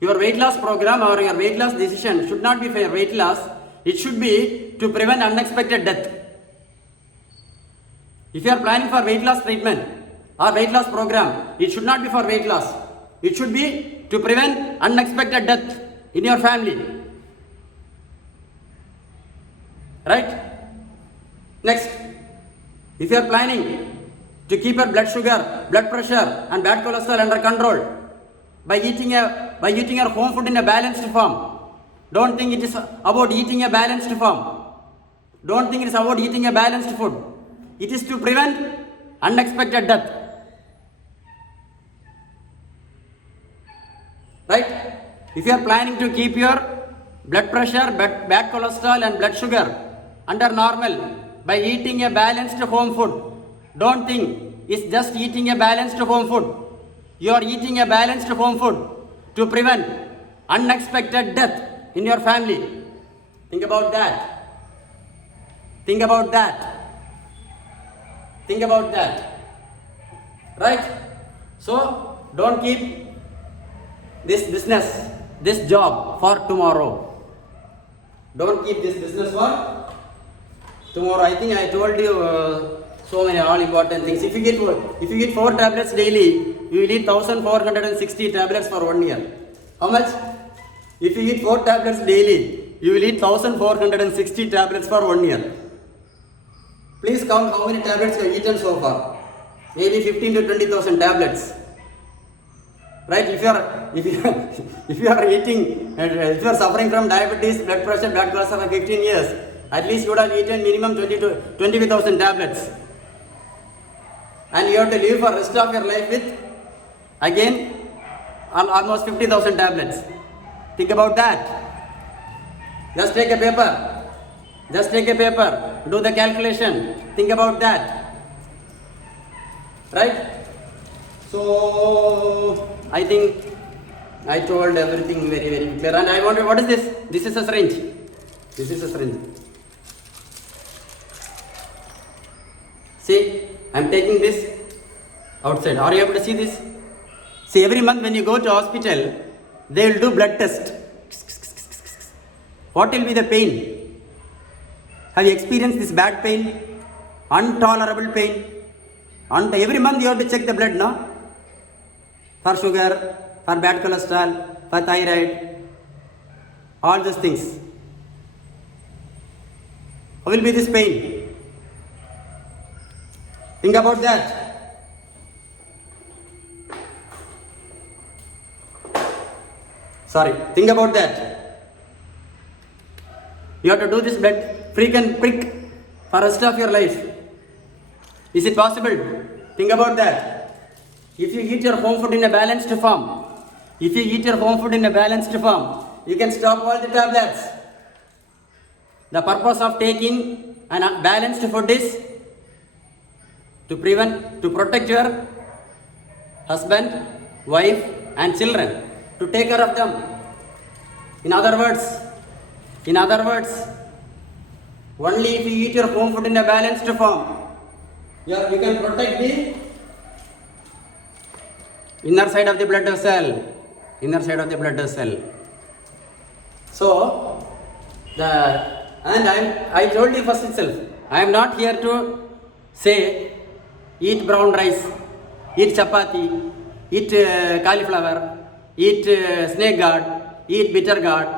Your weight loss program or your weight loss decision should not be for weight loss. It should be to prevent unexpected death. If you are planning for weight loss treatment or weight loss program, it should not be for weight loss. It should be to prevent unexpected death in your family. Right? Next, if you are planning to keep your blood sugar, blood pressure and bad cholesterol under control by eating your home food in a balanced form, Don't think it is about eating a balanced form. Don't think it is about eating a balanced food. It is to prevent unexpected death. Right? If you are planning to keep your blood pressure, bad cholesterol and blood sugar under normal by eating a balanced home food, don't think it's just eating a balanced home food. You are eating a balanced home food to prevent unexpected death in your family. Think about that. Think about that. Think about that. Right? So, don't keep this business, this job for tomorrow. Don't keep this business for tomorrow. I think I told you so many all important things. If you get 4 tablets daily, you will eat 1460 tablets for 1 year. How much? If you eat 4 tablets daily, you will eat 1460 tablets for 1 year. Please count how many tablets you have eaten so far. Maybe 15 to 20,000 tablets. Right? If you are eating, if you are suffering from diabetes, blood pressure, blood pressure for 15 years, at least you would have eaten minimum 25,000 tablets. And you have to live for rest of your life with, again, almost 50,000 tablets. Think about that. Just take a paper. Just take a paper. Do the calculation. Think about that. Right? So, I think I told everything very, very clear. And I wonder, what is this? This is a syringe. This is a syringe. See, I am taking this outside. Are you able to see this? See, every month when you go to hospital, they will do blood test. What will be the pain? Have you experienced this bad pain? Intolerable pain? Every month you have to check the blood, no? For sugar, for bad cholesterol, for thyroid, all those things. How will be this pain? Think about that. Sorry, think about that. You have to do this blood prick for the rest of your life. Is it possible? Think about that. If you eat your home food in a balanced form, you can stop all the tablets. The purpose of taking a balanced food is to protect your husband, wife and children, to take care of them. In other words, only if you eat your home food in a balanced form, you can protect the inner side of the blood vessel. So, I told you first itself, I am not here to say, eat brown rice, eat chapati, eat cauliflower, eat snake gourd, eat bitter gourd.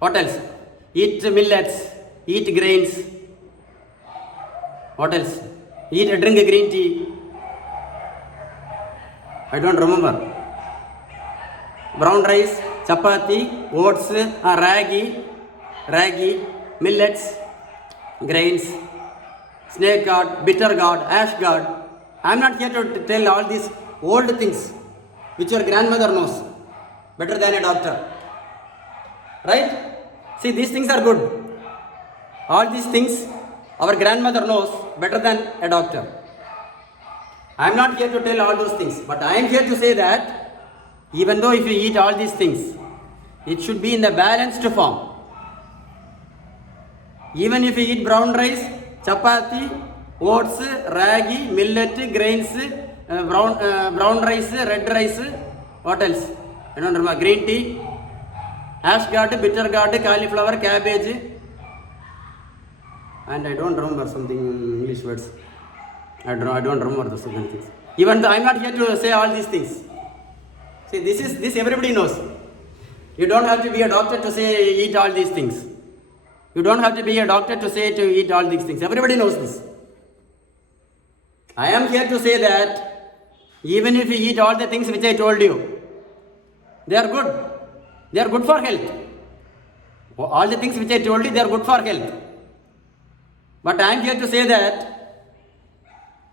What else? Eat millets, eat grains. What else? Drink green tea. I don't remember. Brown rice, chapati, oats, ragi, millets, grains, snake gourd, bitter gourd, ash gourd. I am not here to tell all these old things which your grandmother knows better than a doctor. Right? See, these things are good. All these things our grandmother knows better than a doctor. I am not here to tell all those things, but I am here to say that even though if you eat all these things, it should be in the balanced form. Even if you eat brown rice, chapati, oats, ragi, millet, grains, brown rice, red rice, what else? I don't remember. Green tea, ash gourd, bitter gourd, cauliflower, cabbage, and I don't remember something English words. I don't remember those things. Even though I am not here to say all these things. See, this everybody knows. You don't have to be a doctor to say eat all these things. You don't have to be a doctor to say to eat all these things. Everybody knows this. I am here to say that even if you eat all the things which I told you, they are good. They are good for health. All the things which I told you, they are good for health. But I am here to say that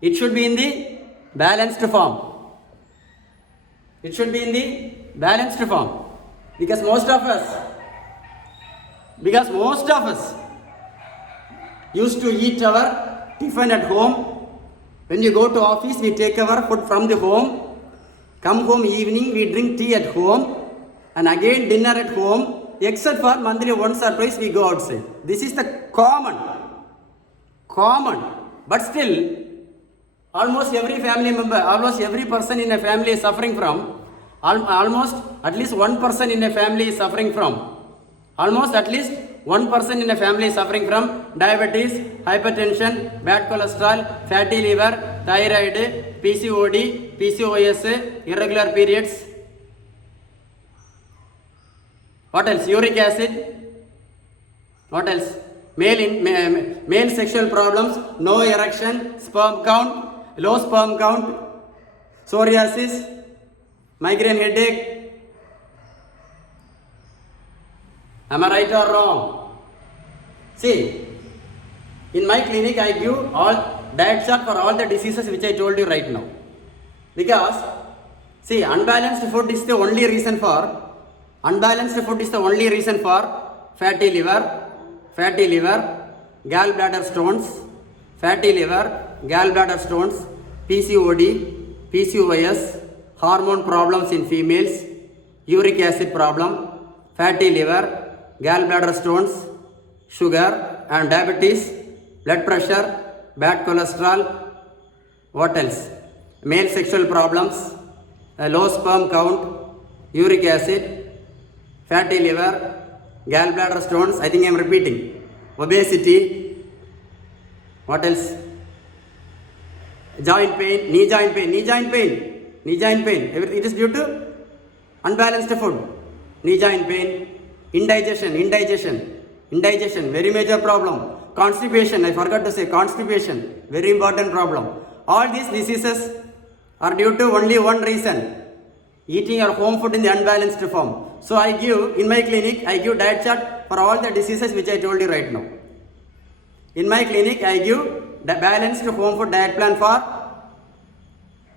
it should be in the balanced form. It should be in the balanced form. Because most of us used to eat our tiffin at home. When you go to office, we take our food from the home. Come home evening, we drink tea at home. And again dinner at home. Except for monthly once or twice we go outside. This is the common. But still, almost every family member, almost every person in a family is suffering from. Almost at least one person in a family is suffering from. Almost at least one person in a family is suffering from diabetes, hypertension, bad cholesterol, fatty liver, thyroid, PCOD, PCOS, irregular periods. What else? Uric acid. What else? Male sexual problems, no erection, sperm count, low sperm count, psoriasis, migraine headache. Am I right or wrong? See, in my clinic I give all diet chart for all the diseases which I told you right now. Because, see, unbalanced food is the only reason for fatty liver, gallbladder stones, PCOD, PCOS, hormone problems in females, uric acid problem, fatty liver, gallbladder stones, sugar and diabetes, blood pressure, bad cholesterol. What else? Male sexual problems, low sperm count, uric acid, fatty liver, gallbladder stones. I think I am repeating. Obesity. What else? Joint pain, knee joint pain. It is due to unbalanced food. Knee joint pain, indigestion, very major problem. Constipation, I forgot to say constipation, very important problem. All these diseases are due to only one reason: eating your home food in the unbalanced form. So I give, in my clinic, I give diet chart for all the diseases which I told you right now. In my clinic, I give the balanced home food diet plan for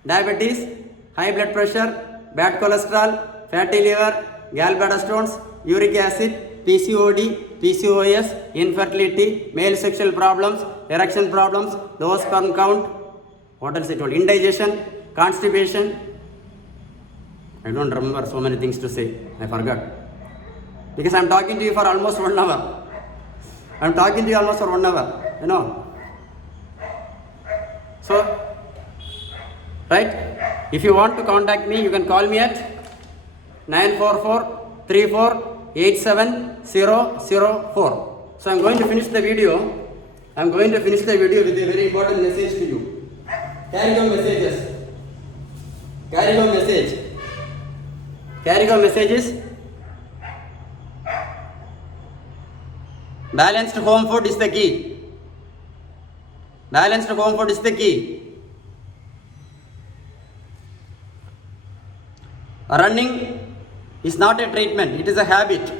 diabetes, high blood pressure, bad cholesterol, fatty liver, gallbladder stones, uric acid, PCOD, PCOS, infertility, male sexual problems, erection problems, low sperm count. What else I told? Indigestion, constipation. I don't remember so many things to say. I forgot. Because I am talking to you for almost 1 hour. You know. So, right? If you want to contact me, you can call me at 944-3487-004. So I am going to finish the video. with a very important message to you. Carry on messages. Balanced home food is the key. Running is not a treatment, it is a habit.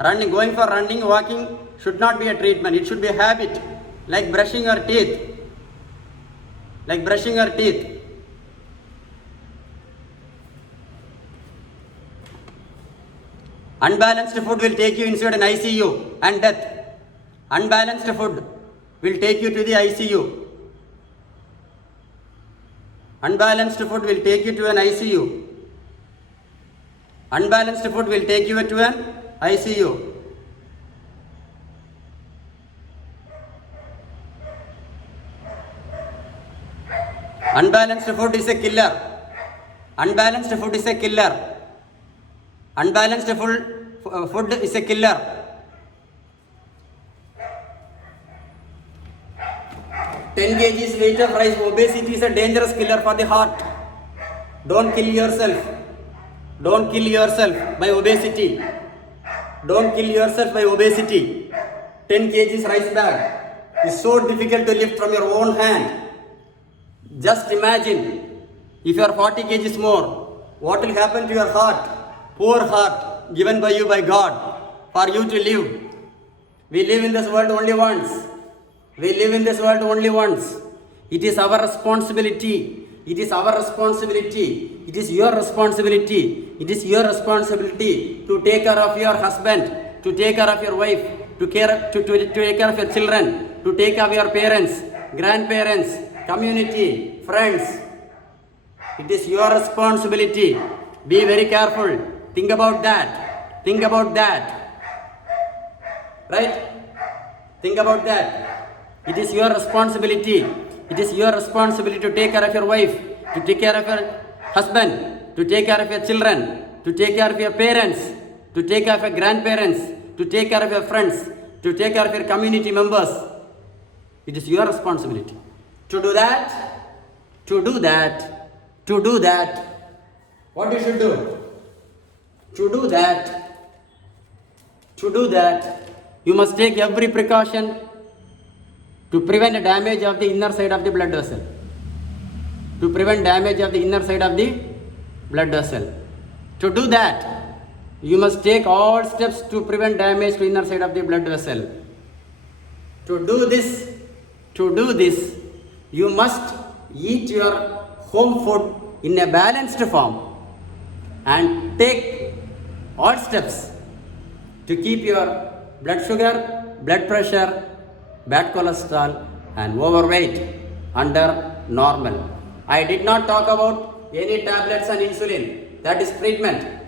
Going for running, walking should not be a treatment, it should be a habit. Like brushing your teeth. Unbalanced food will take you inside an ICU and death. Unbalanced food will take you to the ICU. Unbalanced food will take you to an ICU. Unbalanced food will take you to an ICU. Unbalanced food is a killer. Unbalanced food is a killer. 10 kgs weight of rice. Obesity is a dangerous killer for the heart. Don't kill yourself by obesity. 10 kgs rice bag is so difficult to lift from your own hand. Just imagine if you are 40 kgs more, what will happen to your heart? Poor heart. given by you by God for you to live. We live in this world only once. We live in this world only once. It is our responsibility. It is our responsibility. It is your responsibility. It is your responsibility to take care of your husband, to take care of your wife, to take care of your children, to take care of your parents, grandparents, community, friends. It is your responsibility. Be very careful. Think about that. Think about that. Right? Think about that. It is your responsibility. It is your responsibility to take care of your wife, to take care of your husband, to take care of your children, to take care of your parents, to take care of your grandparents, to take care of your friends, to take care of your community members. It is your responsibility. To do that, what you should do? To do that, you must take every precaution to prevent damage of the inner side of the blood vessel. To prevent damage of the inner side of the blood vessel. To do that, you must take all steps to prevent damage to inner side of the blood vessel. To do this, you must eat your home food in a balanced form and take all steps to keep your blood sugar, blood pressure, bad cholesterol and overweight under normal. I did not talk about any tablets and insulin. That is treatment.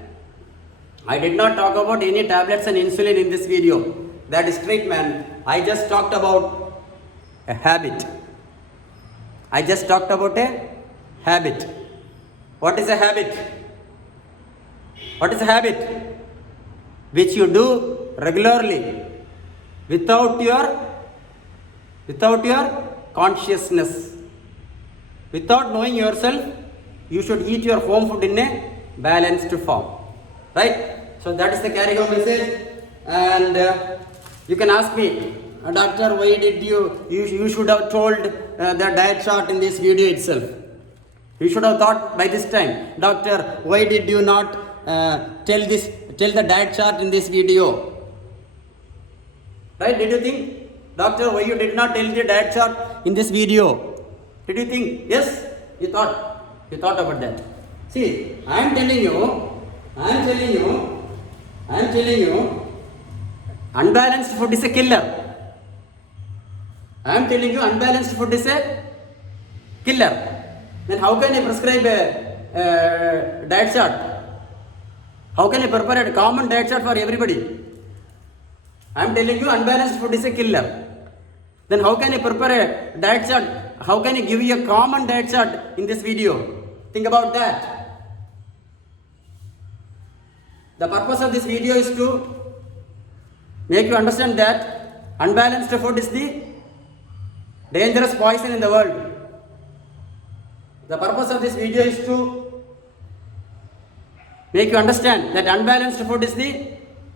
I did not talk about any tablets and insulin in this video. That is treatment. I just talked about a habit. I just talked about a habit. What is a habit? What is a habit? Which you do regularly without your consciousness. Without knowing yourself, you should eat your home food in a balanced form. Right? So that is the carry home message. And you can ask me, doctor, why did you should have told the diet chart in this video itself. You should have thought by this time, doctor, why did you not tell the diet chart in this video? Right? Did you think, doctor, why you did not tell the diet chart in this video? Did you think? Yes? You thought about that. See, I am telling you, unbalanced food is a killer. I am telling you, unbalanced food is a killer. Then how can you prescribe a diet chart? How can you prepare a common diet chart for everybody? I am telling you, unbalanced food is a killer. Then how can you prepare a diet chart? How can you give you a common diet chart in this video? Think about that. The purpose of this video is to make you understand that unbalanced food is the dangerous poison in the world. The purpose of this video is to make you understand that unbalanced food is the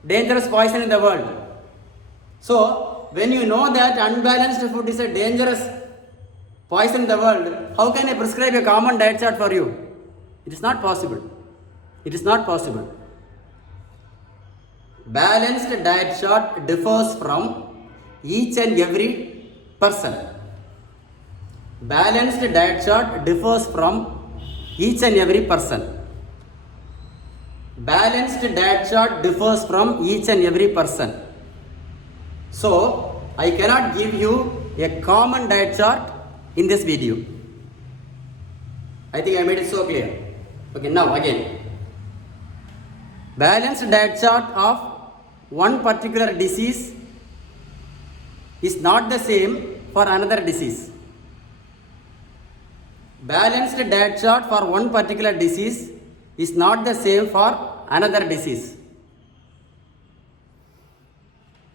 dangerous poison in the world. So, when you know that unbalanced food is a dangerous poison in the world, how can I prescribe a common diet chart for you? It is not possible. It is not possible. Balanced diet chart differs from each and every person. Balanced diet chart differs from each and every person. Balanced diet chart differs from each and every person. So, I cannot give you a common diet chart in this video. I think I made it so clear. Okay, now again. Balanced diet chart of one particular disease is not the same for another disease. Balanced diet chart for one particular disease is not the same for another disease.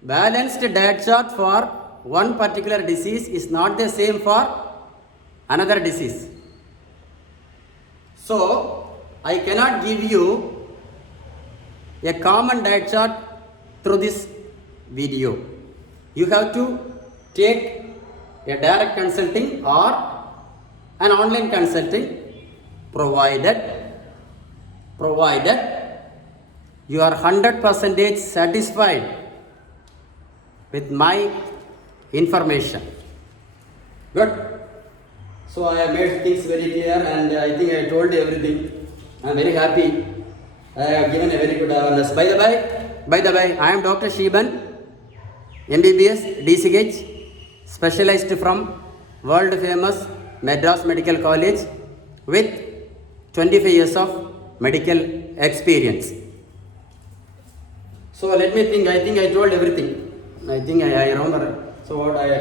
Balanced diet chart for one particular disease is not the same for another disease. So, I cannot give you a common diet chart through this video. You have to take a direct consulting or an online consulting provided you are 100% satisfied with my information. Good. So I have made things very clear and I think I told you everything. I am very happy. I have given a very good awareness. By the way, I am Dr. Sheban, MBBS, DCH, specialized from world famous Madras Medical College with 25 years of medical experience. So let me think. I think I told everything. I think I remember. So what I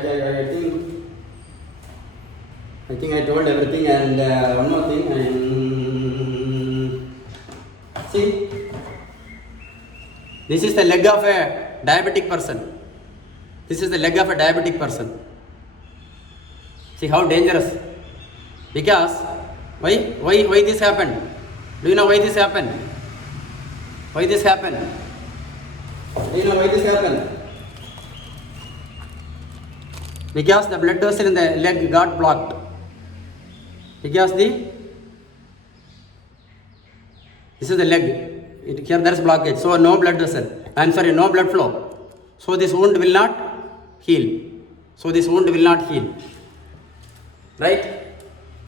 think I told everything. And one more thing. See, this is the leg of a diabetic person. This is the leg of a diabetic person. See how dangerous. Because why this happened? Do you know why this happened? Why this happened? Do you know why this happened? Because the blood vessel in the leg got blocked. Because this is the leg. Here there is blockage. So no blood vessel. No blood flow. So this wound will not heal. Right?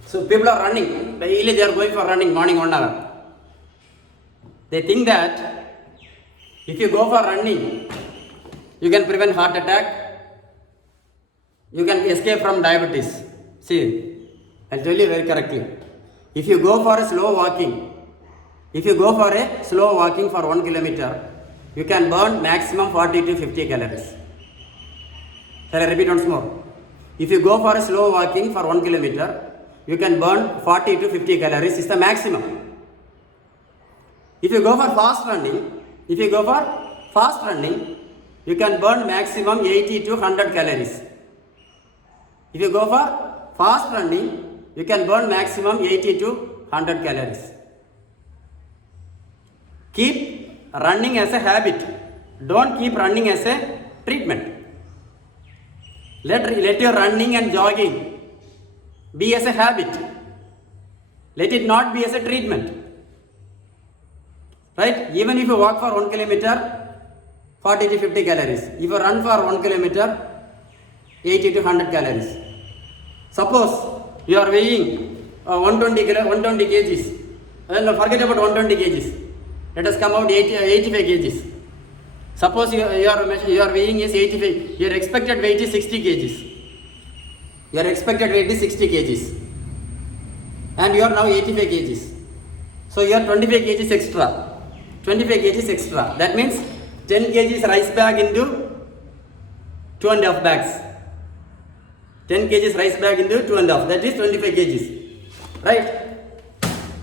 So people are running. Daily they are going for running morning 1 hour. They think that if you go for running, you can prevent heart attack. You can escape from diabetes. See, I'll tell you very correctly. If you go for a slow walking for 1 kilometer, you can burn maximum 40 to 50 calories. Shall I repeat once more? If you go for a slow walking for 1 kilometer, you can burn 40 to 50 calories is the maximum. If you go for fast running, you can burn maximum 80 to 100 calories. If you go for fast running, you can burn maximum 80 to 100 calories. Keep running as a habit. Don't keep running as a treatment. Let your running and jogging be as a habit. Let it not be as a treatment. Right? Even if you walk for 1 kilometer, 40 to 50 calories. If you run for 1 kilometer, 80 to 100 calories. Suppose you are weighing 120 kgs. Forget about 120 kgs. Let us come out 85 kgs. Suppose your weighing is 85. Your expected weight is 60 kgs. And you are now 85 kgs. So you are 25 kgs extra. That means 10 kgs rice bag into 2.5 bags. 10 kgs rice bag into 2.5. That is 25 kgs. Right?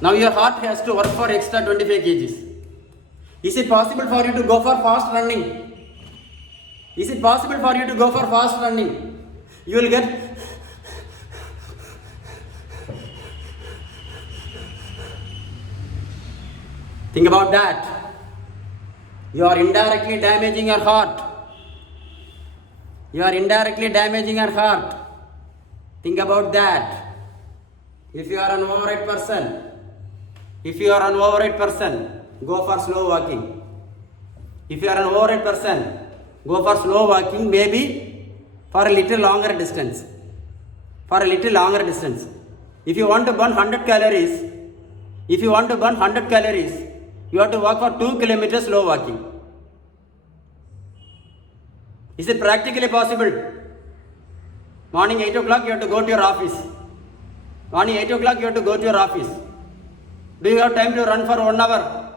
Now your heart has to work for extra 25 kgs. Is it possible for you to go for fast running? You will get think about that. You are indirectly damaging your heart. Think about that. If you are an overweight person, go for slow walking. If you are an overweight person, go for slow walking, maybe for a little longer distance. If you want to burn 100 calories, you have to walk for 2 kilometers slow walking. Is it practically possible? Morning 8 o'clock you have to go to your office. Do you have time to run for 1 hour?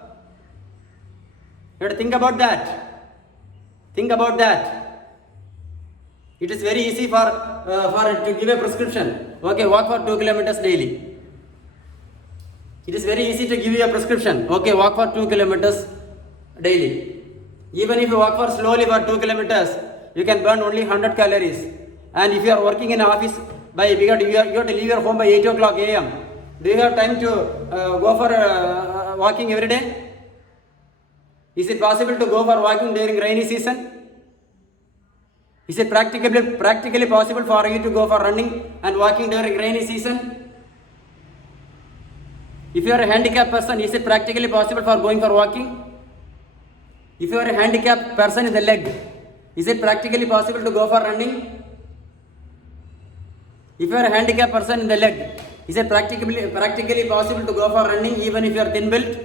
You have to think about that. It is very easy for to give a prescription. Okay, walk for 2 kilometers daily. It is very easy to give you a prescription. Okay, walk for 2 kilometers daily. Even if you walk for slowly for 2 kilometers, you can burn only 100 calories. And if you are working in an office, you have to leave your home by 8 o'clock a.m. Do you have time to go for walking every day? Is it possible to go for walking during rainy season? Is it practically possible for you to go for running and walking during rainy season? If you are a handicapped person, is it practically possible for going for walking? If you are a handicapped person in the leg, is it practically possible to go for running? If you are a handicapped person in the leg, is it practically possible to go for running even if you are thin built?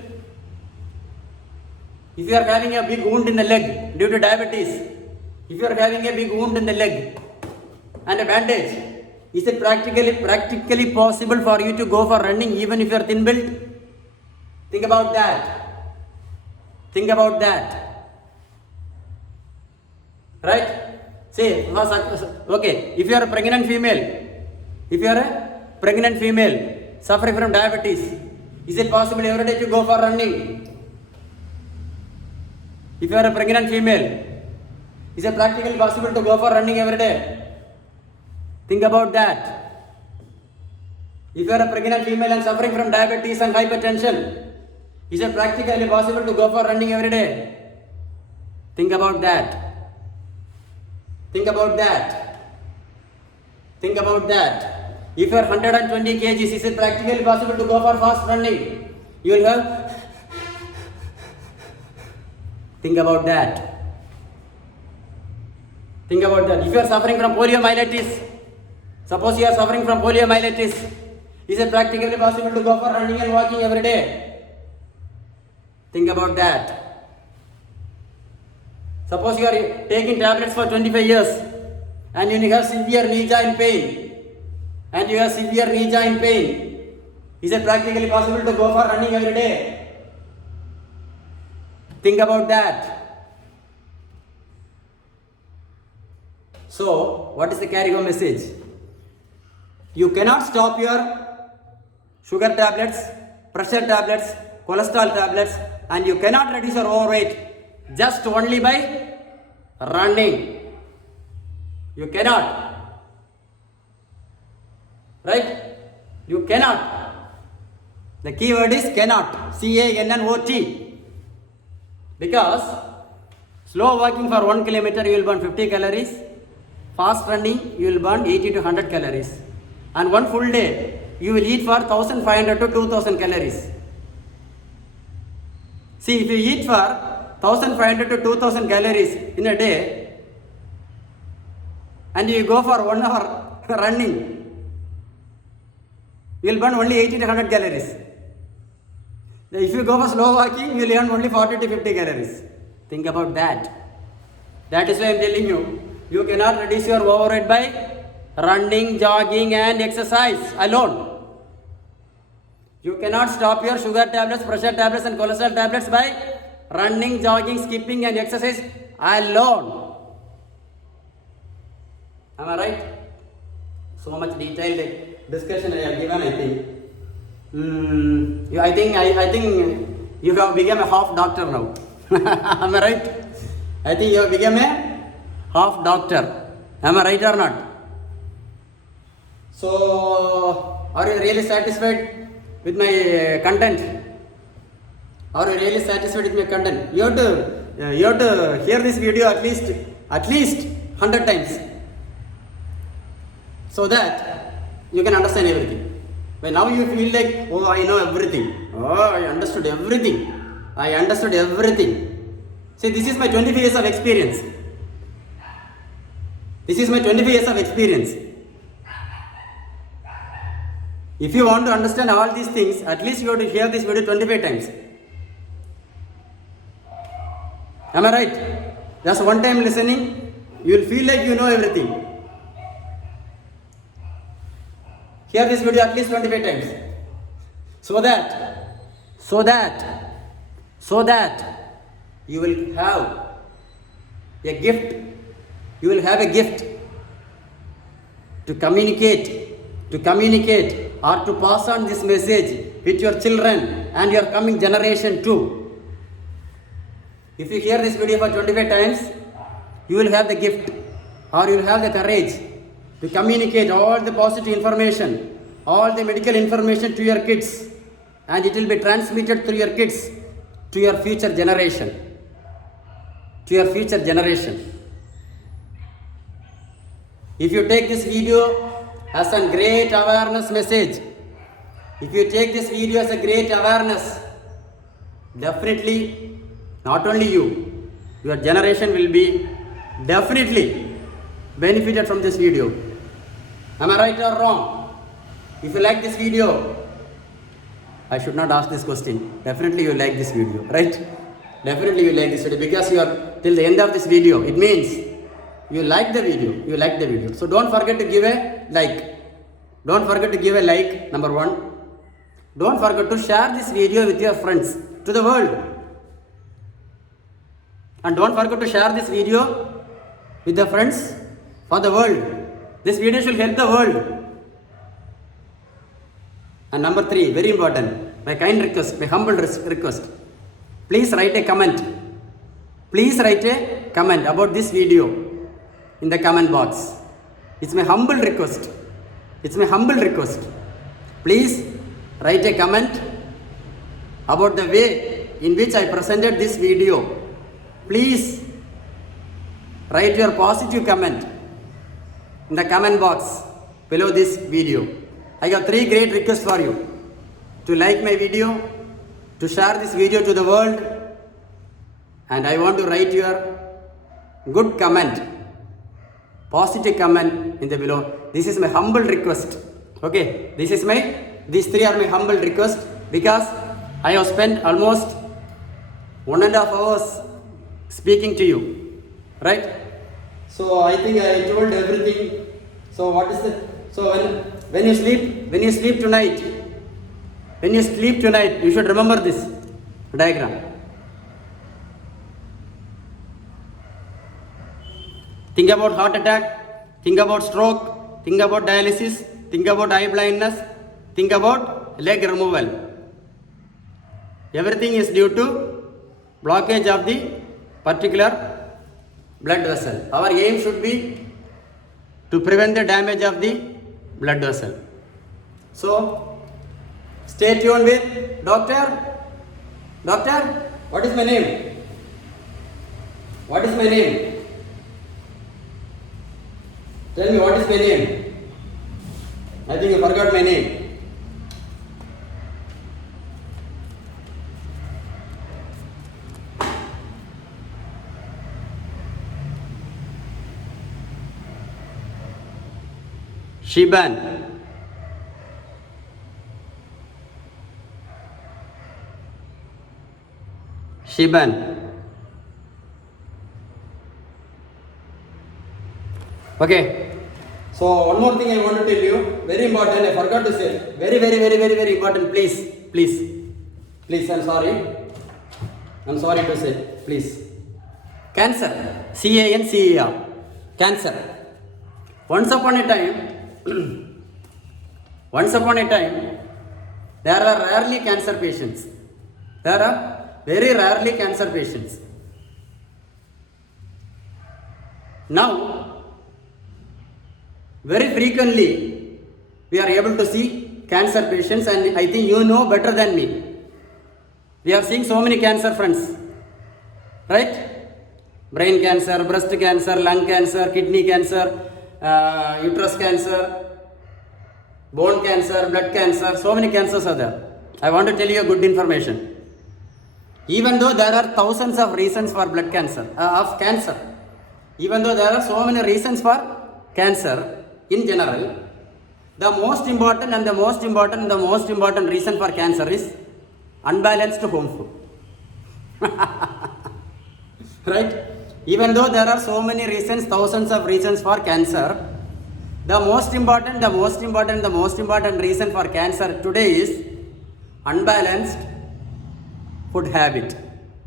If you are having a big wound in the leg due to diabetes, if you are having a big wound in the leg and a bandage, is it practically possible for you to go for running even if you are thin built? Think about that. Think about that. Right? See, okay, if you are a pregnant female suffering from diabetes, is it possible every day to go for running? If you are a pregnant female, is it practically possible to go for running every day? Think about that. If you are a pregnant female and suffering from diabetes and hypertension, is it practically possible to go for running every day? Think about that. Think about that. Think about that. If you are 120 kgs, is it practically possible to go for fast running? You will have. Think about that. Think about that. If you are suffering from poliomyelitis, suppose you are suffering from poliomyelitis, is it practically possible to go for running and walking every day? Think about that. Suppose you are taking tablets for 25 years and you have severe knee joint pain. Is it practically possible to go for running every day? Think about that. So, what is the carry home message? You cannot stop your sugar tablets, pressure tablets, cholesterol tablets, and you cannot reduce your overweight just only by running. You cannot. Right? You cannot. The key word is cannot. C-A-N-N-O-T. Because slow walking for 1 kilometer you will burn 50 calories. Fast running you will burn 80 to 100 calories. And one full day you will eat for 1500 to 2000 calories. See, if you eat for 1500 to 2000 calories in a day and you go for 1 hour running, you will burn only 80 to 100 calories. If you go for slow walking, you will earn only 40 to 50 calories. Think about that. That is why I am telling you, you cannot reduce your overweight by running, jogging and exercise alone. You cannot stop your sugar tablets, pressure tablets and cholesterol tablets by running, jogging, skipping and exercise alone. Am I right? So much detailed discussion I have given, I think. I think you have become a half doctor now. Am I right? I think you have become a half doctor. Am I right or not? So, are you really satisfied with my content? Are you really satisfied with my content? You have to hear this video at least 100 times, so that you can understand everything. But now you feel like, oh, I know everything. Oh, I understood everything. See, this is my 25 years of experience. If you want to understand all these things, at least you have to hear this video 25 times. Am I right? Just one time listening, you will feel like you know everything. Hear this video at least 25 times. So that you will have a gift. You will have a gift to communicate or to pass on this message with your children and your coming generation too. If you hear this video for 25 times, you will have the gift or you will have the courage to communicate all the positive information, all the medical information to your kids, and it will be transmitted through your kids to your future generation. If you take this video as a great awareness message, if you take this video as a great awareness, definitely not only you, your generation will be definitely benefited from this video. Am I right or wrong? If you like this video, I should not ask this question. Definitely you like this video, right? Definitely you like this video because you are till the end of this video. It means you like the video. You like the video. So don't forget to give a like. Don't forget to give a like, number one. Don't forget to share this video with your friends to the world. And don't forget to share this video with the friends for the world. This video should help the world. And number three, very important, my kind request, my humble request. Please write a comment. Please write a comment about this video in the comment box. It's my humble request. It's my humble request. Please write a comment about the way in which I presented this video. Please write your positive comment in the comment box below this video. I have three great requests for you. To like my video, to share this video to the world, and I want to write your good comment, positive comment in the below. This is my humble request. Okay, these three are my humble request because I have spent almost 1.5 hours speaking to you, right? So I think I told everything. So what is the, so when you sleep tonight, you should remember this diagram. Think about heart attack, think about stroke, think about dialysis, think about eye blindness, think about leg removal. Everything is due to blockage of the particular blood vessel. Our aim should be to prevent the damage of the blood vessel. So, stay tuned with Doctor. Doctor, what is my name? What is my name? Tell me, what is my name? I think you forgot my name. Shiban. Okay. So one more thing I want to tell you, very important, I forgot to say, very important, please, I'm sorry to say, please. Cancer, C-A-N-C-E-R, cancer. Once upon a time, there are rarely cancer patients. There are very rarely cancer patients. Now, very frequently, we are able to see cancer patients, and I think you know better than me. We are seeing so many cancer friends, right? Brain cancer, breast cancer, lung cancer, kidney cancer, uterus cancer, bone cancer, blood cancer, so many cancers are there. I want to tell you a good information. Even though there are thousands of reasons for blood cancer, even though there are so many reasons for cancer, in general, the most important reason for cancer is unbalanced home food. Right? Even though there are so many reasons, thousands of reasons for cancer, the most important reason for cancer today is unbalanced food habit,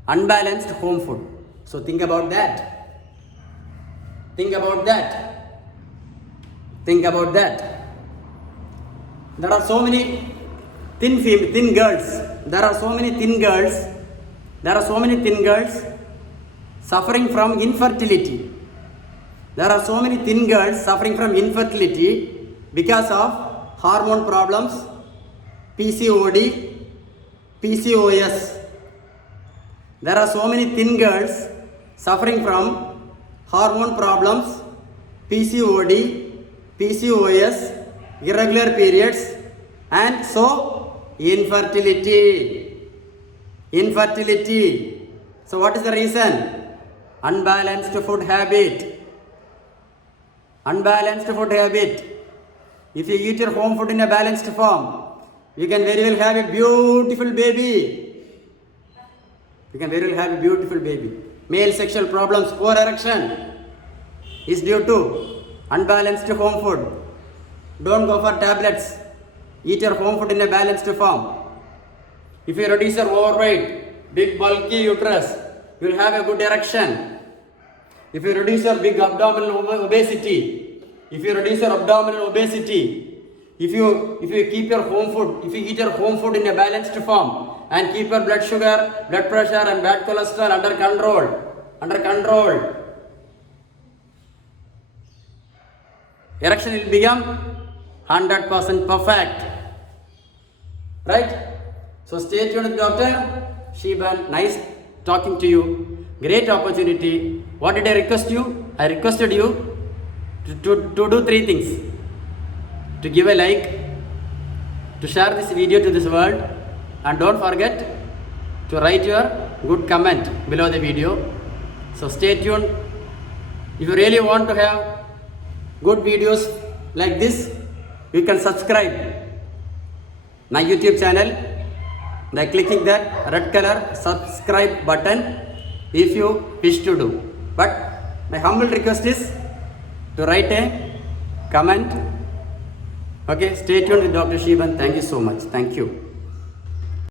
unbalanced home food. So think about that. There are so many thin girls. There are so many thin girls suffering from infertility. There are so many thin girls suffering from infertility because of hormone problems, PCOD, PCOS. There are so many thin girls suffering from hormone problems, PCOD, PCOS, irregular periods, and so infertility. So what is the reason? unbalanced food habit. Unbalanced food habit. If you eat your home food in a balanced form, you can very well have a beautiful baby. You can very well have a beautiful baby. Male sexual problems, poor erection is due to unbalanced home food. Don't go for tablets. Eat your home food in a balanced form. If you reduce your overweight, big bulky uterus, you will have a good erection. If you reduce your big abdominal obesity, if you reduce your abdominal obesity, if you keep your home food, if you eat your home food in a balanced form and keep your blood sugar, blood pressure and bad cholesterol under control, erection will become 100% perfect. Right? So stay tuned with Dr. Sheban. Nice talking to you. Great opportunity. What did I request you? I requested you to do 3 things. To give a like, to share this video to this world, and don't forget to write your good comment below the video. So stay tuned. If you really want to have good videos like this, you can subscribe my YouTube channel by clicking that red color subscribe button if you wish to do. But my humble request is to write a comment. Okay, stay tuned with Dr. Sheban. Thank you so much. Thank you.